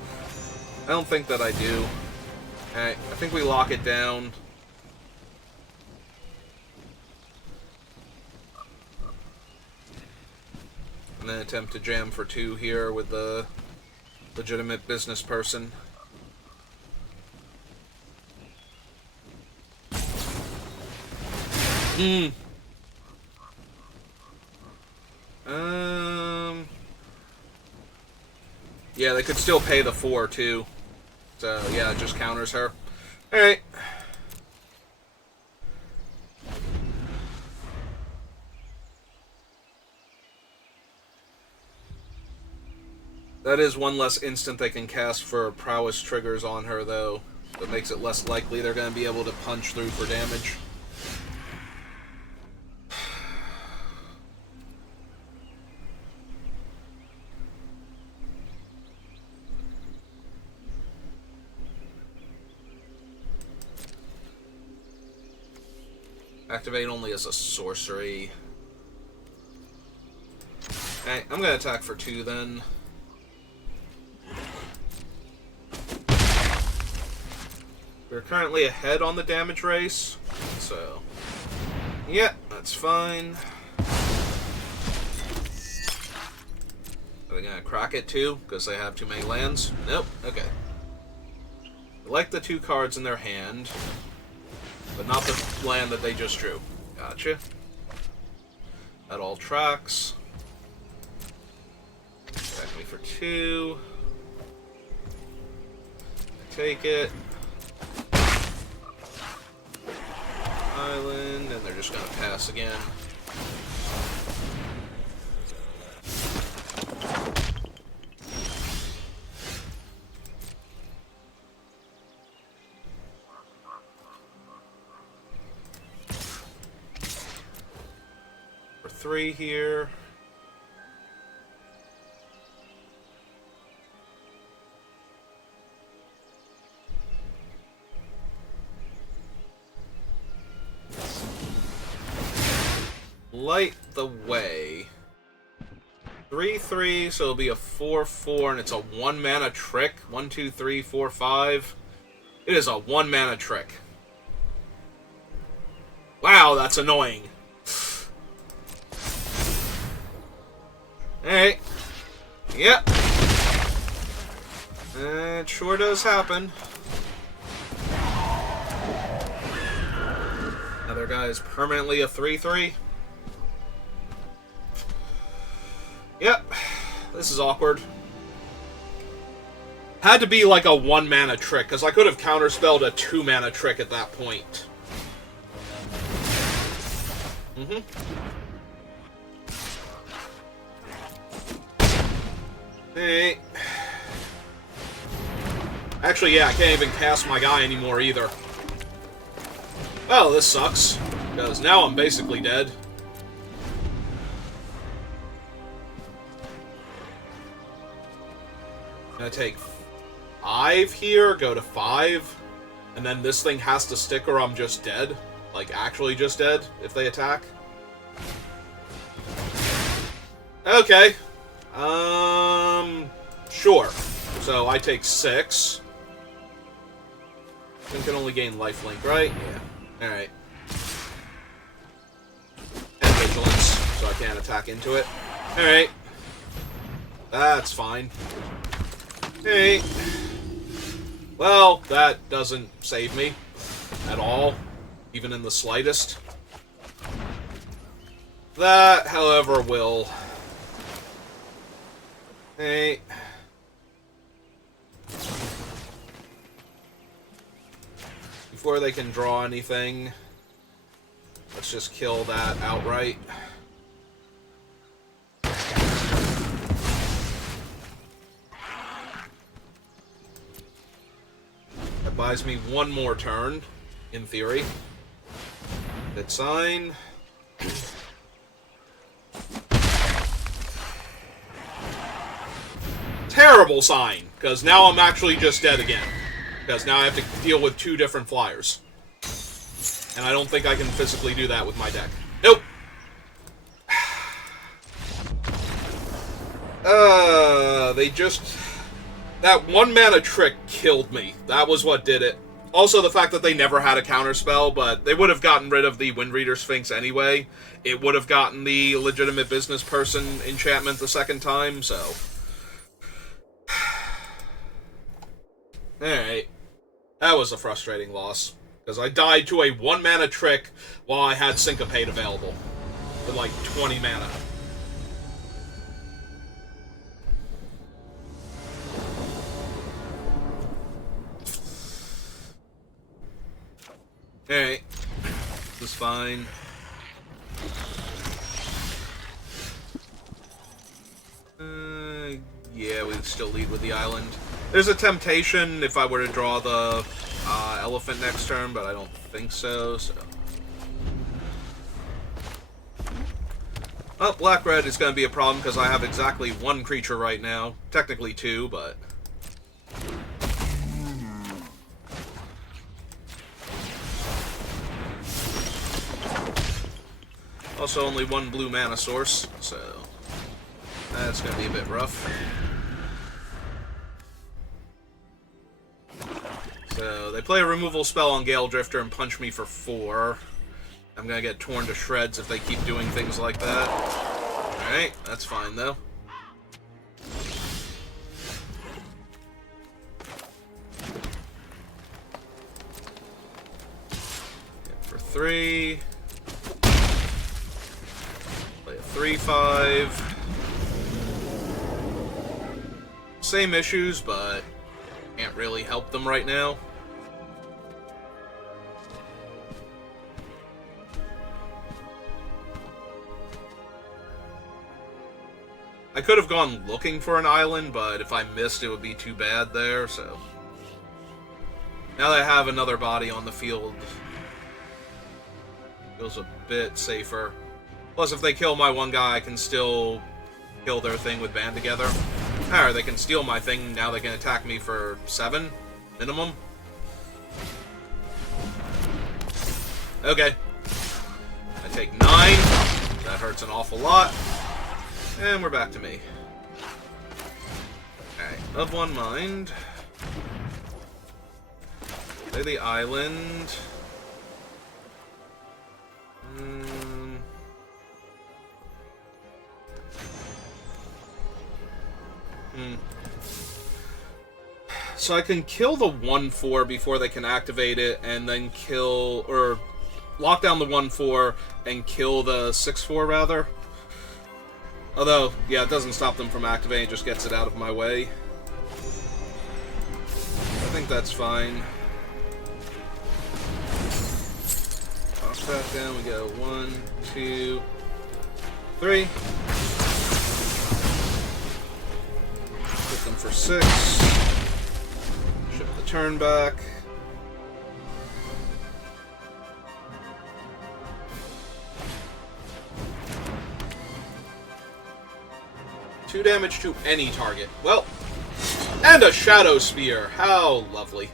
I don't think that I do. Alright, I think we lock it down. And then attempt to jam for 2 here with the legitimate business person. Yeah, they could still pay the 4 too. So yeah, it just counters her. Alright. That is one less instant they can cast for prowess triggers on her, though. That makes it less likely they're going to be able to punch through for damage. Activate only as a sorcery. Alright, I'm going to attack for 2 then. We're currently ahead on the damage race, so yeah, that's fine. Are they gonna crack it too, because they have too many lands? Nope, okay. They like the 2 cards in their hand, but not the land that they just drew. Gotcha. That all tracks. Attack me for 2. Take it. Island, and they're just gonna pass again. For 3 here. Light the way. 3/3, so it'll be a 4/4, and it's a 1 mana trick. 1, 2, 3, 4, 5. It is a 1 mana trick. Wow, that's annoying. Alright. Yep. It sure does happen. Another guy is permanently a 3/3. Yep, this is awkward. Had to be like a 1 mana trick, because I could have counterspelled a 2 mana trick at that point. Hey. Actually, yeah, I can't even cast my guy anymore either. Oh, this sucks, because now I'm basically dead. Gonna take 5 here, go to 5. And then this thing has to stick or I'm just dead. Like, actually just dead if they attack. Okay. Sure. So I take 6. I can only gain lifelink, right? Yeah. Alright. And vigilance, so I can't attack into it. Alright. That's fine. Alright. Well, that doesn't save me at all, even in the slightest. That, however, will. Hey. Before they can draw anything, let's just kill that outright. That buys me one more turn, in theory. Hit sign. Terrible sign, because now I'm actually just dead again. Because now I have to deal with 2 different flyers. And I don't think I can physically do that with my deck. Nope! They just... That 1 mana trick killed me. That was what did it. Also, the fact that they never had a counterspell, but they would have gotten rid of the Windreader Sphinx anyway. It would have gotten the legitimate business person enchantment the second time, so... Alright. That was a frustrating loss. Because I died to a 1 mana trick while I had Syncopate available. With like 20 mana. Alright. This is fine. Yeah, we'd still lead with the island. There's a temptation if I were to draw the elephant next turn, but I don't think so, Well, black-red is going to be a problem because I have exactly 1 creature right now. Technically 2, but... Also only 1 blue mana source, so... That's going to be a bit rough. So, they play a removal spell on Gale Drifter and punch me for 4. I'm gonna get torn to shreds if they keep doing things like that. Alright, that's fine though. Get for 3. Play a 3/5. Same issues, but can't really help them right now. I could have gone looking for an island, but if I missed, it would be too bad there, so... Now that I have another body on the field, feels a bit safer. Plus, if they kill my one guy, I can still kill their thing with Band Together. Or they can steal my thing, now they can attack me for 7, minimum. Okay. I take 9. That hurts an awful lot. And we're back to me. Alright, of one mind. Play the island. So I can kill the 1/4 before they can activate it, and then kill, or lock down the 1/4 and kill the 6/4 rather. Although, yeah, it doesn't stop them from activating, it just gets it out of my way. I think that's fine. Toss that down, we go 1, 2, 3. Hit them for 6. Shift the turn back. Two damage to any target. Well, and a Shadow Spear. How lovely.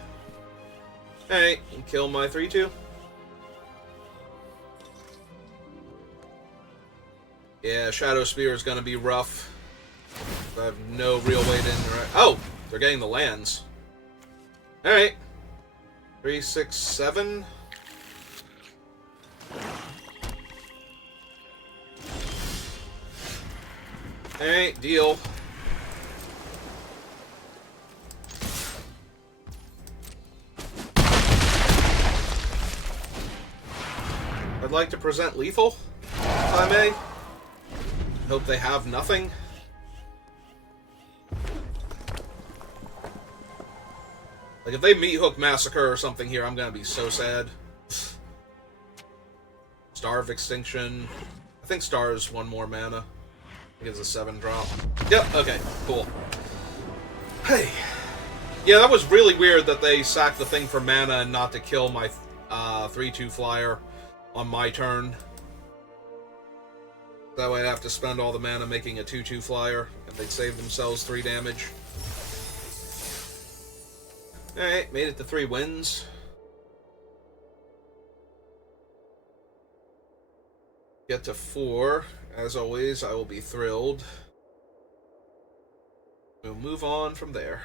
Alright, kill my 3-2. Yeah, Shadow Spear is gonna be rough. I have no real way to interact. Oh! They're getting the lands. Alright. 3, 6, 7. Alright, deal. I'd like to present lethal, if I may. Hope they have nothing. Like, if they Meat Hook Massacre or something here, I'm gonna be so sad. Star of Extinction. I think Star is 1 more mana. I think it's a 7 drop. Yep, okay, cool. Hey. Yeah, that was really weird that they sacked the thing for mana and not to kill my 3-2 flyer on my turn. That way I'd have to spend all the mana making a 2-2 flyer, and they'd save themselves 3 damage. Alright, made it to 3 wins. Get to 4. As always, I will be thrilled. We'll move on from there.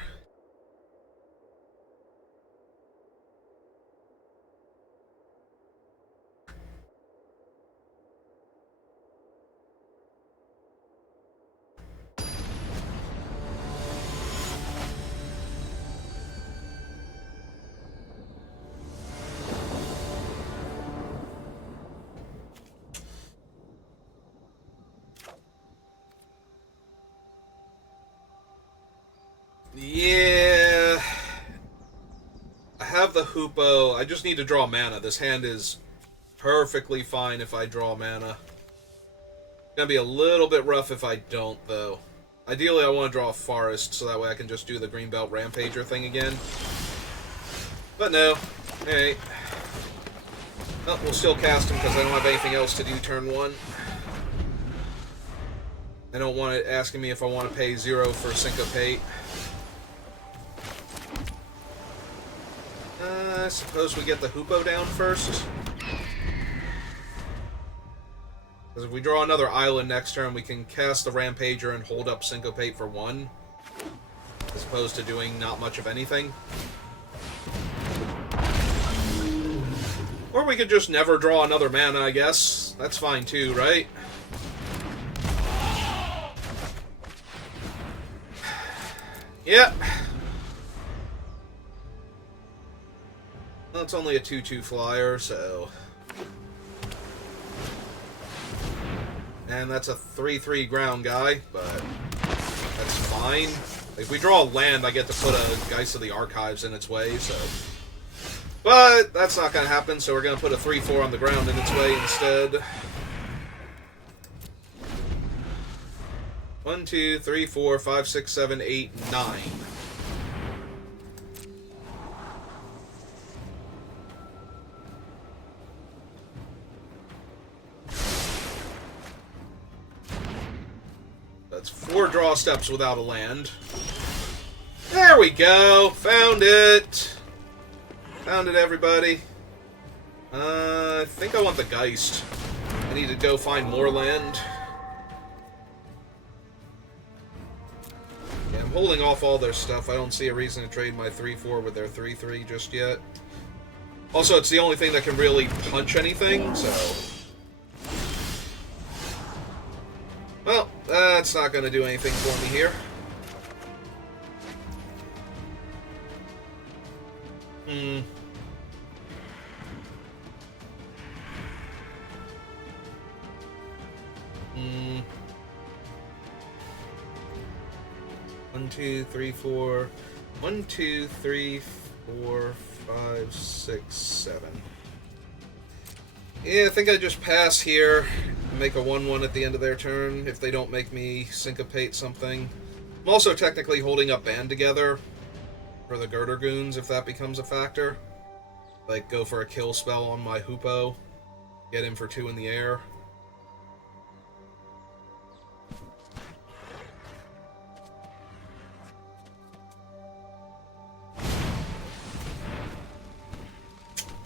Yeah, I have the Hoopoe. I just need to draw mana. This hand is perfectly fine if I draw mana. It's gonna be a little bit rough if I don't, though. Ideally, I want to draw a Forest, so that way I can just do the Greenbelt Rampager thing again. But no. Alright. Oh, we'll still cast him because I don't have anything else to do turn 1. I don't want it asking me if I want to pay 0 for Syncopate. I suppose we get the Hoopoe down first. Because if we draw another island next turn, we can cast the Rampager and hold up Syncopate for 1. As opposed to doing not much of anything. Or we could just never draw another mana, I guess. That's fine too, right? Yep. Well, it's only a 2-2 flyer, so... And that's a 3-3 ground guy, but that's fine. If we draw a land, I get to put a Geist of the Archives in its way, so... But that's not going to happen, so we're going to put a 3-4 on the ground in its way instead. 1, 2, 3, 4, 5, 6, 7, 8, 9. That's 4 draw steps without a land. There we go! Found it! Found it, everybody. I think I want the Geist. I need to go find more land. Yeah, I'm holding off all their stuff. I don't see a reason to trade my 3-4 with their 3-3 just yet. Also, it's the only thing that can really punch anything, so... Well, that's not going to do anything for me here. One, two, three, four. 1, 2, 3, 4, 5, 6, 7. Yeah, I think I just pass here and make a 1-1 at the end of their turn if they don't make me syncopate something. I'm also technically holding up Band Together for the Girder Goons if that becomes a factor. Like, go for a kill spell on my Hoopoe, get him for 2 in the air.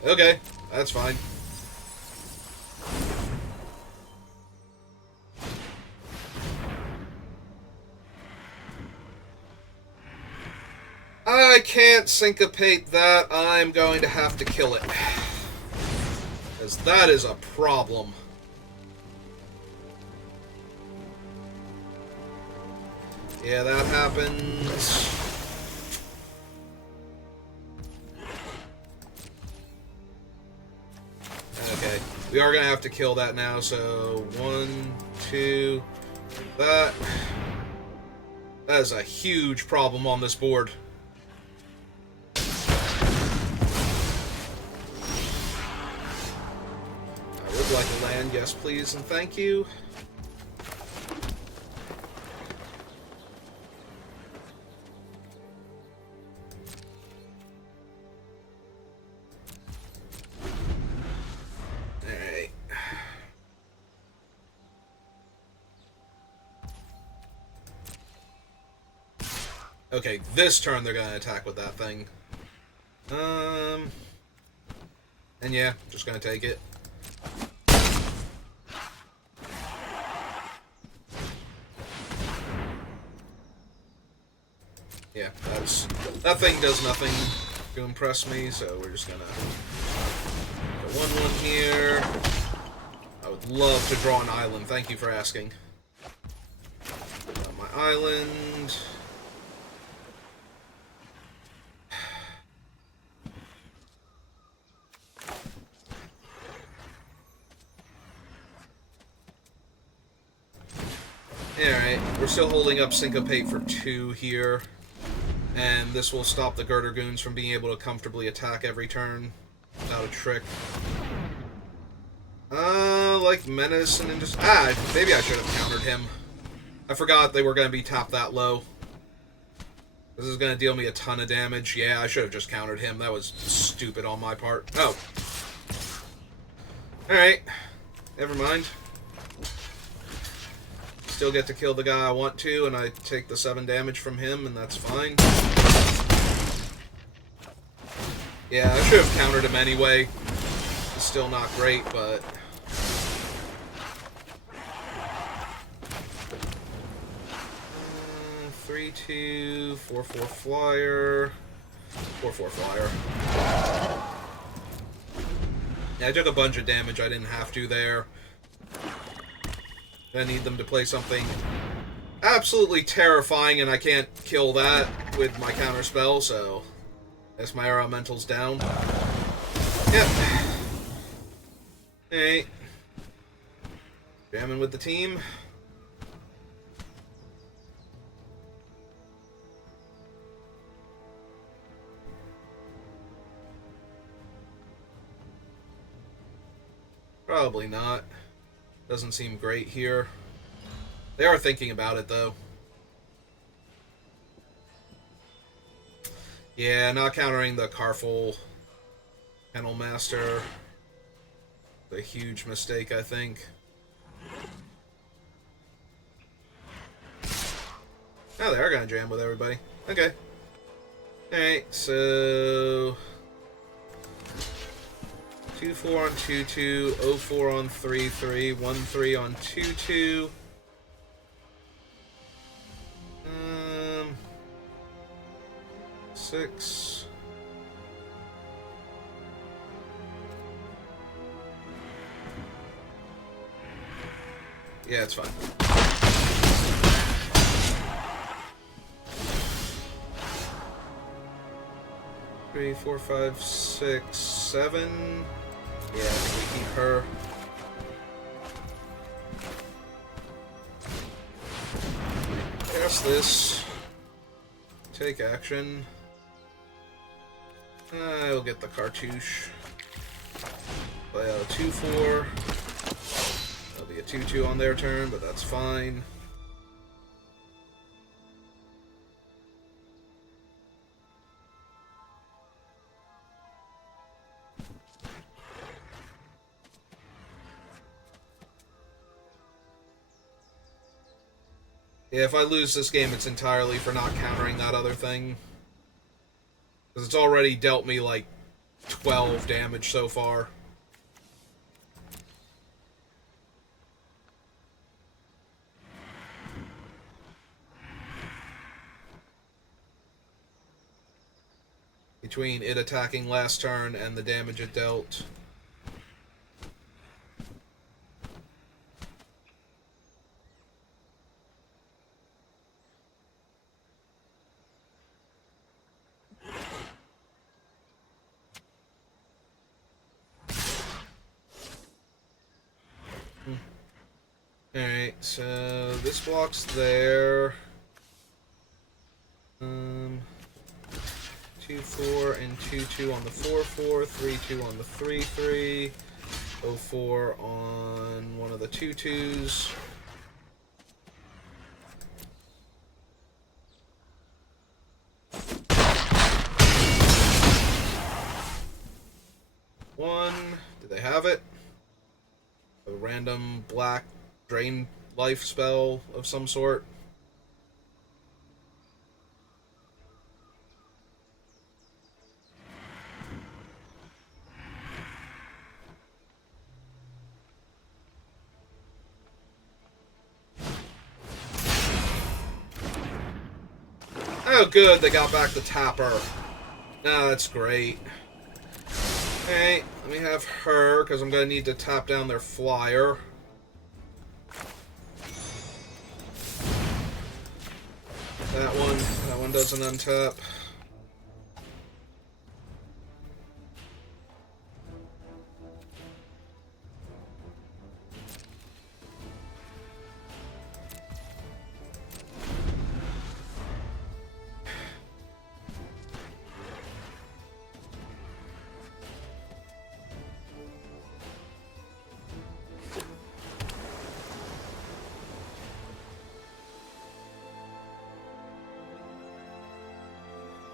Okay, that's fine. I can't syncopate that. I'm going to have to kill it. Because that is a problem. Yeah, that happens. Okay, we are going to have to kill that now, so 1, 2, that. That is a huge problem on this board. I would like a land, yes please, and thank you. Alright. Okay, this turn they're gonna attack with that thing. And yeah, just gonna take it. Yeah, that thing does nothing to impress me, so we're just gonna put 1/1 here. I would love to draw an island. Thank you for asking. My island. Alright, we're still holding up Syncopate for 2 here. And this will stop the Girder Goons from being able to comfortably attack every turn without a trick. Like Menace and just maybe I should have countered him. I forgot they were going to be tapped that low. This is going to deal me a ton of damage. Yeah, I should have just countered him. That was stupid on my part. Oh. Alright. Never mind. Still get to kill the guy I want to, and I take the 7 damage from him, and that's fine. Yeah, I should have countered him anyway. It's still not great, but... 3/2, 4/4 flyer, 4/4 flyer. Yeah, I took a bunch of damage I didn't have to there. I need them to play something absolutely terrifying, and I can't kill that with my counterspell, so I guess my elemental's down. Yep. Alright. Jamming with the team. Probably not. Doesn't seem great here. They are thinking about it, though. Yeah, not countering the Carful Kennel Master. A huge mistake, I think. Oh, they are going to jam with everybody. Okay. Alright, so... 2/4 on 2/2, 0/4 on 3/3, 1/3 on 2/2. 6. Yeah, it's fine. 3, 4, 5, 6, 7. Yeah, I think we keep her. Cast this. Take action. I'll get the cartouche. Play out a 2/4. That'll be a 2/2 on their turn, but that's fine. Yeah, if I lose this game, it's entirely for not countering that other thing. Because it's already dealt me, like, 12 damage so far. Between it attacking last turn and the damage it dealt. Alright, so this block's there. 2-4 and 2-2 on the 4-4, 3-2 on the 3-3, 0-4 on one of the 2-2s. One, do they have it? A random black drain life spell of some sort. Oh, good, they got back the tapper. Ah, that's great. Alright, let me have her, because I'm going to need to tap down their flyer. That one doesn't untap.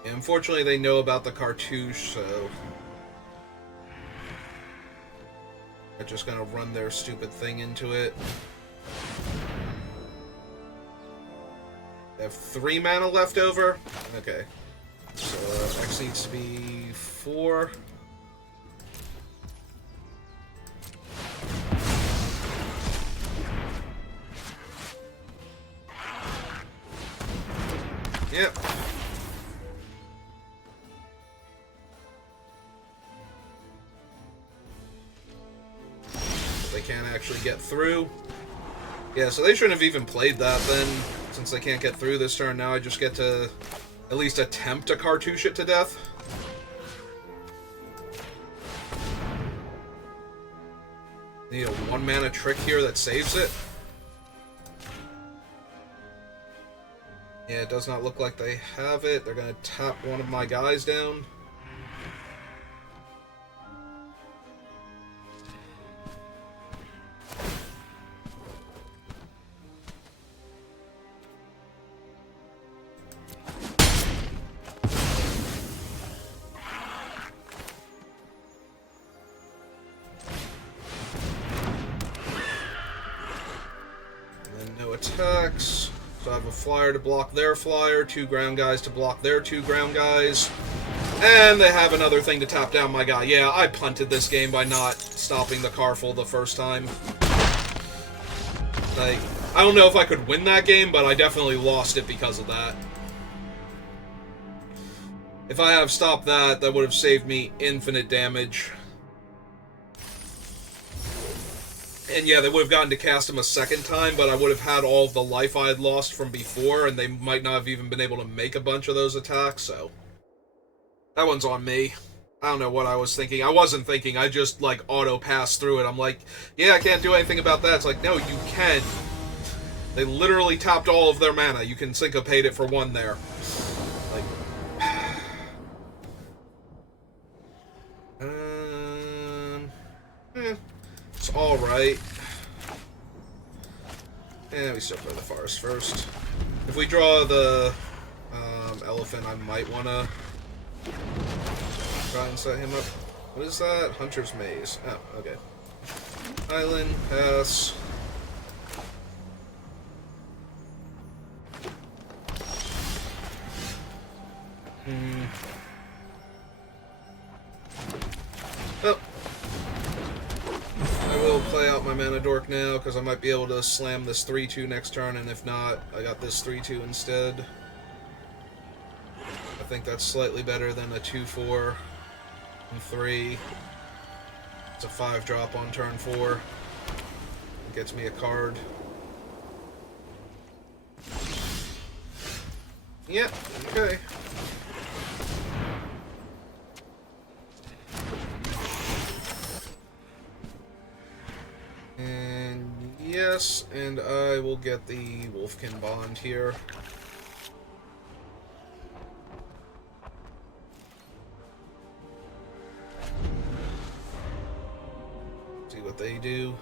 Unfortunately, they know about the cartouche, so they're just gonna run their stupid thing into it. They have 3 mana left over? Okay. So, X needs to be 4. Yep. Can't actually get through. Yeah, so they shouldn't have even played that then, since they can't get through this turn. Now I just get to at least attempt to cartouche it to death. Need a 1 mana trick here that saves it. Yeah, it does not look like they have it. They're gonna tap one of my guys down. Attacks. So I have a flyer to block their flyer, 2 ground guys to block their 2 ground guys, and they have another thing to tap down my guy. Yeah, I punted this game by not stopping the Carful the first time. Like, I don't know if I could win that game, but I definitely lost it because of that. If I have stopped that, that would have saved me infinite damage. And yeah, they would have gotten to cast him a second time, but I would have had all of the life I had lost from before, and they might not have even been able to make a bunch of those attacks, so... That one's on me. I don't know what I was thinking. I wasn't thinking, I just, like, auto-passed through it. I'm like, yeah, I can't do anything about that. It's like, no, you can. They literally tapped all of their mana. You can syncopate it for 1 there. Like... It's alright. And we still play the forest first. If we draw the elephant, I might want to try and set him up. What is that? Hunter's Maze. Oh, okay. Island, pass. Oh. I will play out my Mana Dork now, because I might be able to slam this 3-2 next turn, and if not, I got this 3-2 instead. I think that's slightly better than a 2-4 and 3. It's a 5-drop on turn 4. It gets me a card. Yep, okay. And yes, and I will get the Wolfkin Bond here. See what they do.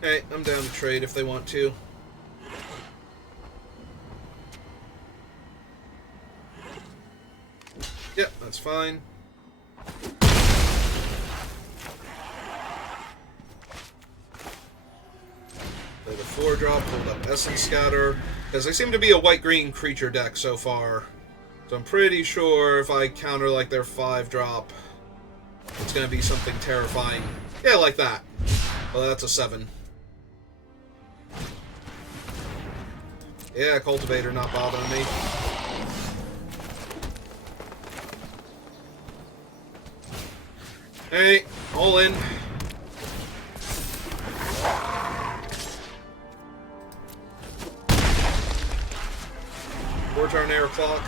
Hey, I'm down to trade if they want to. Yep, that's fine. Play the 4-drop, hold up Essence Scatter, because they seem to be a white-green creature deck so far. So I'm pretty sure if I counter like their 5-drop, it's going to be something terrifying. Yeah, like that. Well, that's a 7. Yeah, Cultivator not bothering me. Hey, all in. Four-turn air clock.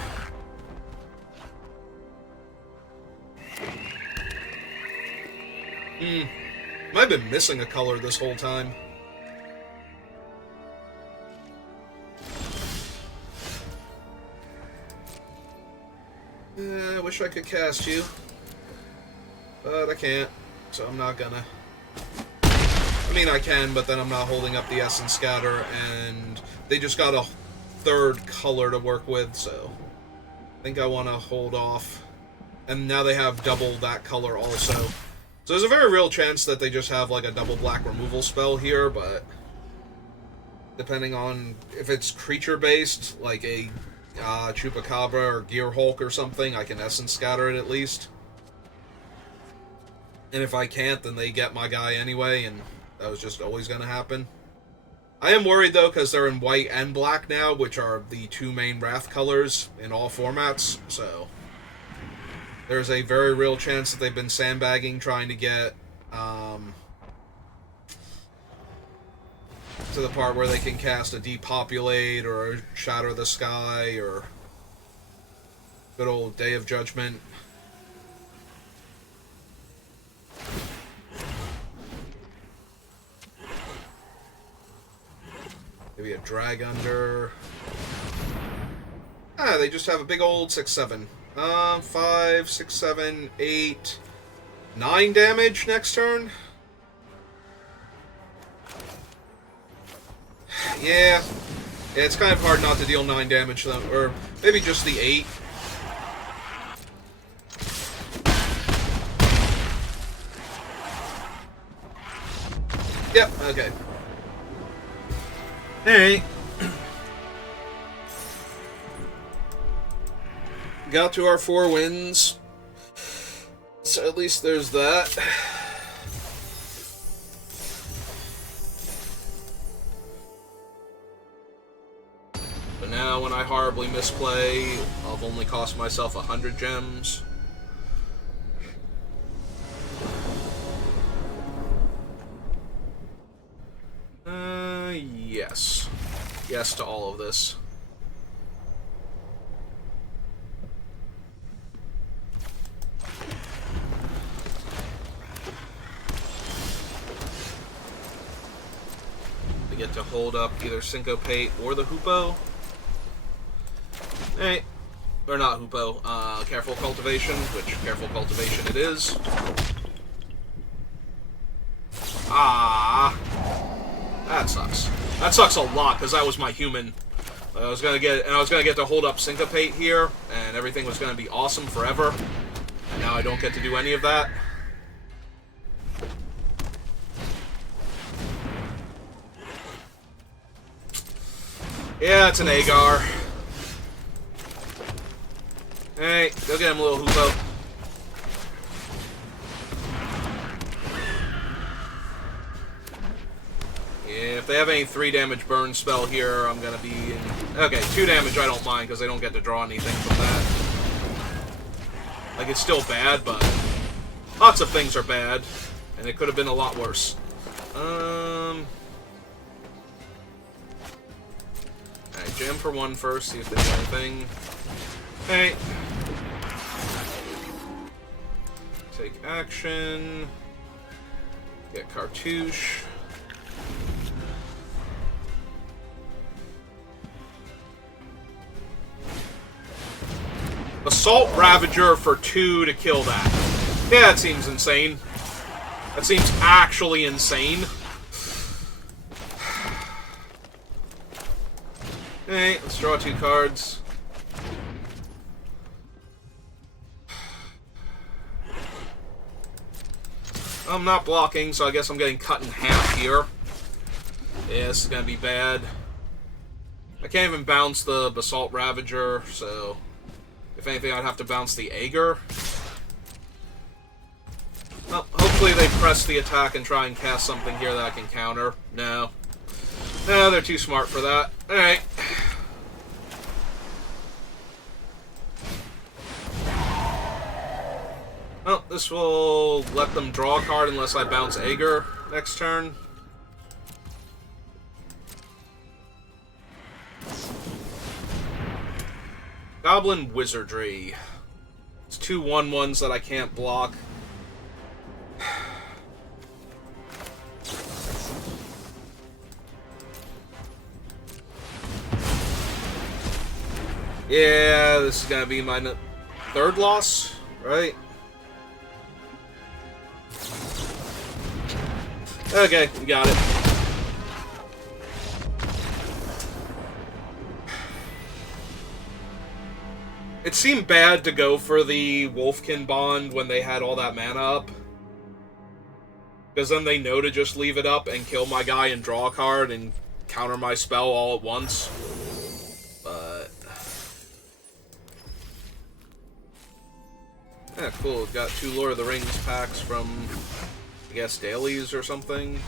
I've been missing a color this whole time. I wish I could cast you, but I can't, so I'm not gonna. I mean, I can, but then I'm not holding up the Essence Scatter, and they just got a 3rd color to work with, so I think I want to hold off. And now they have double that color also. So there's a very real chance that they just have like a double black removal spell here, but depending on if it's creature-based, like a Chupacabra or Gear Hulk or something, I can Essence Scatter it at least. And if I can't, then they get my guy anyway, and that was just always going to happen. I am worried, though, because they're in white and black now, which are the 2 main Wrath colors in all formats, so there's a very real chance that they've been sandbagging, trying to get to the part where they can cast a Depopulate or a Shatter the Sky or good old Day of Judgment. Maybe a Drag Under. Ah, they just have a big old 6/7. 5, 6, 7, 8, 9 damage next turn. Yeah, it's kind of hard not to deal 9 damage to them, or maybe just the 8. Yep, okay. Alright. Got to our 4 wins. So at least there's that. But now when I horribly misplay, I've only cost myself 100 gems. Yes. Yes to all of this. I get to hold up either Syncopate or the Hoopoe. Alright. Or not Hoopoe, Careful Cultivation, which Careful Cultivation it is. That sucks. That sucks a lot, because that was my human. I was gonna get to hold up Syncopate here, and everything was gonna be awesome forever. And now I don't get to do any of that. Yeah, it's an Agar. Hey, go get him, little Hoopo. Yeah, if they have any 3 damage burn spell here, I'm gonna be in... Okay, 2 damage I don't mind, because I don't get to draw anything from that. Like, it's still bad, but... Lots of things are bad, and it could have been a lot worse. Alright, jam for 1 first, see if there's anything. Hey. Take action. Get Cartouche. Assault Ravager for 2 to kill that. Yeah, that seems insane. That seems actually insane. Hey, let's draw 2 cards. I'm not blocking, so I guess I'm getting cut in half here. Yeah, this is gonna be bad. I can't even bounce the Basalt Ravager, so... If anything, I'd have to bounce the Agar. Well, hopefully they press the attack and try and cast something here that I can counter. No. No, they're too smart for that. Alright. Well, this will let them draw a card unless I bounce Agar next turn. Goblin Wizardry. It's 2 1/1s that I can't block. Yeah, this is gonna be my 3rd loss, right? Okay, we got it. It seemed bad to go for the Wolfkin Bond when they had all that mana up. Because then they know to just leave it up and kill my guy and draw a card and counter my spell all at once. But... yeah, cool. Got 2 Lord of the Rings packs from, I guess, dailies or something.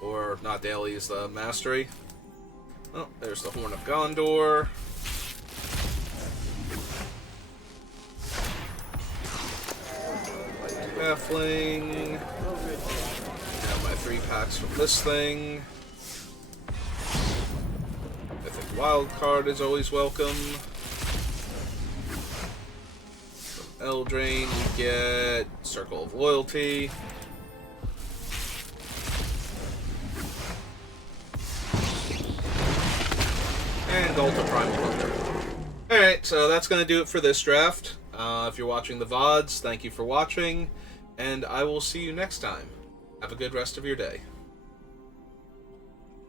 Or, not dailies, the Mastery. Oh, there's the Horn of Gondor. Halfling. Now my 3 packs from this thing. I think wild card is always welcome. From Eldraine we get Circle of Loyalty. And Ultra Primal Hunter. Alright, so that's going to do it for this draft. If you're watching the VODs, thank you for watching, and I will see you next time. Have a good rest of your day.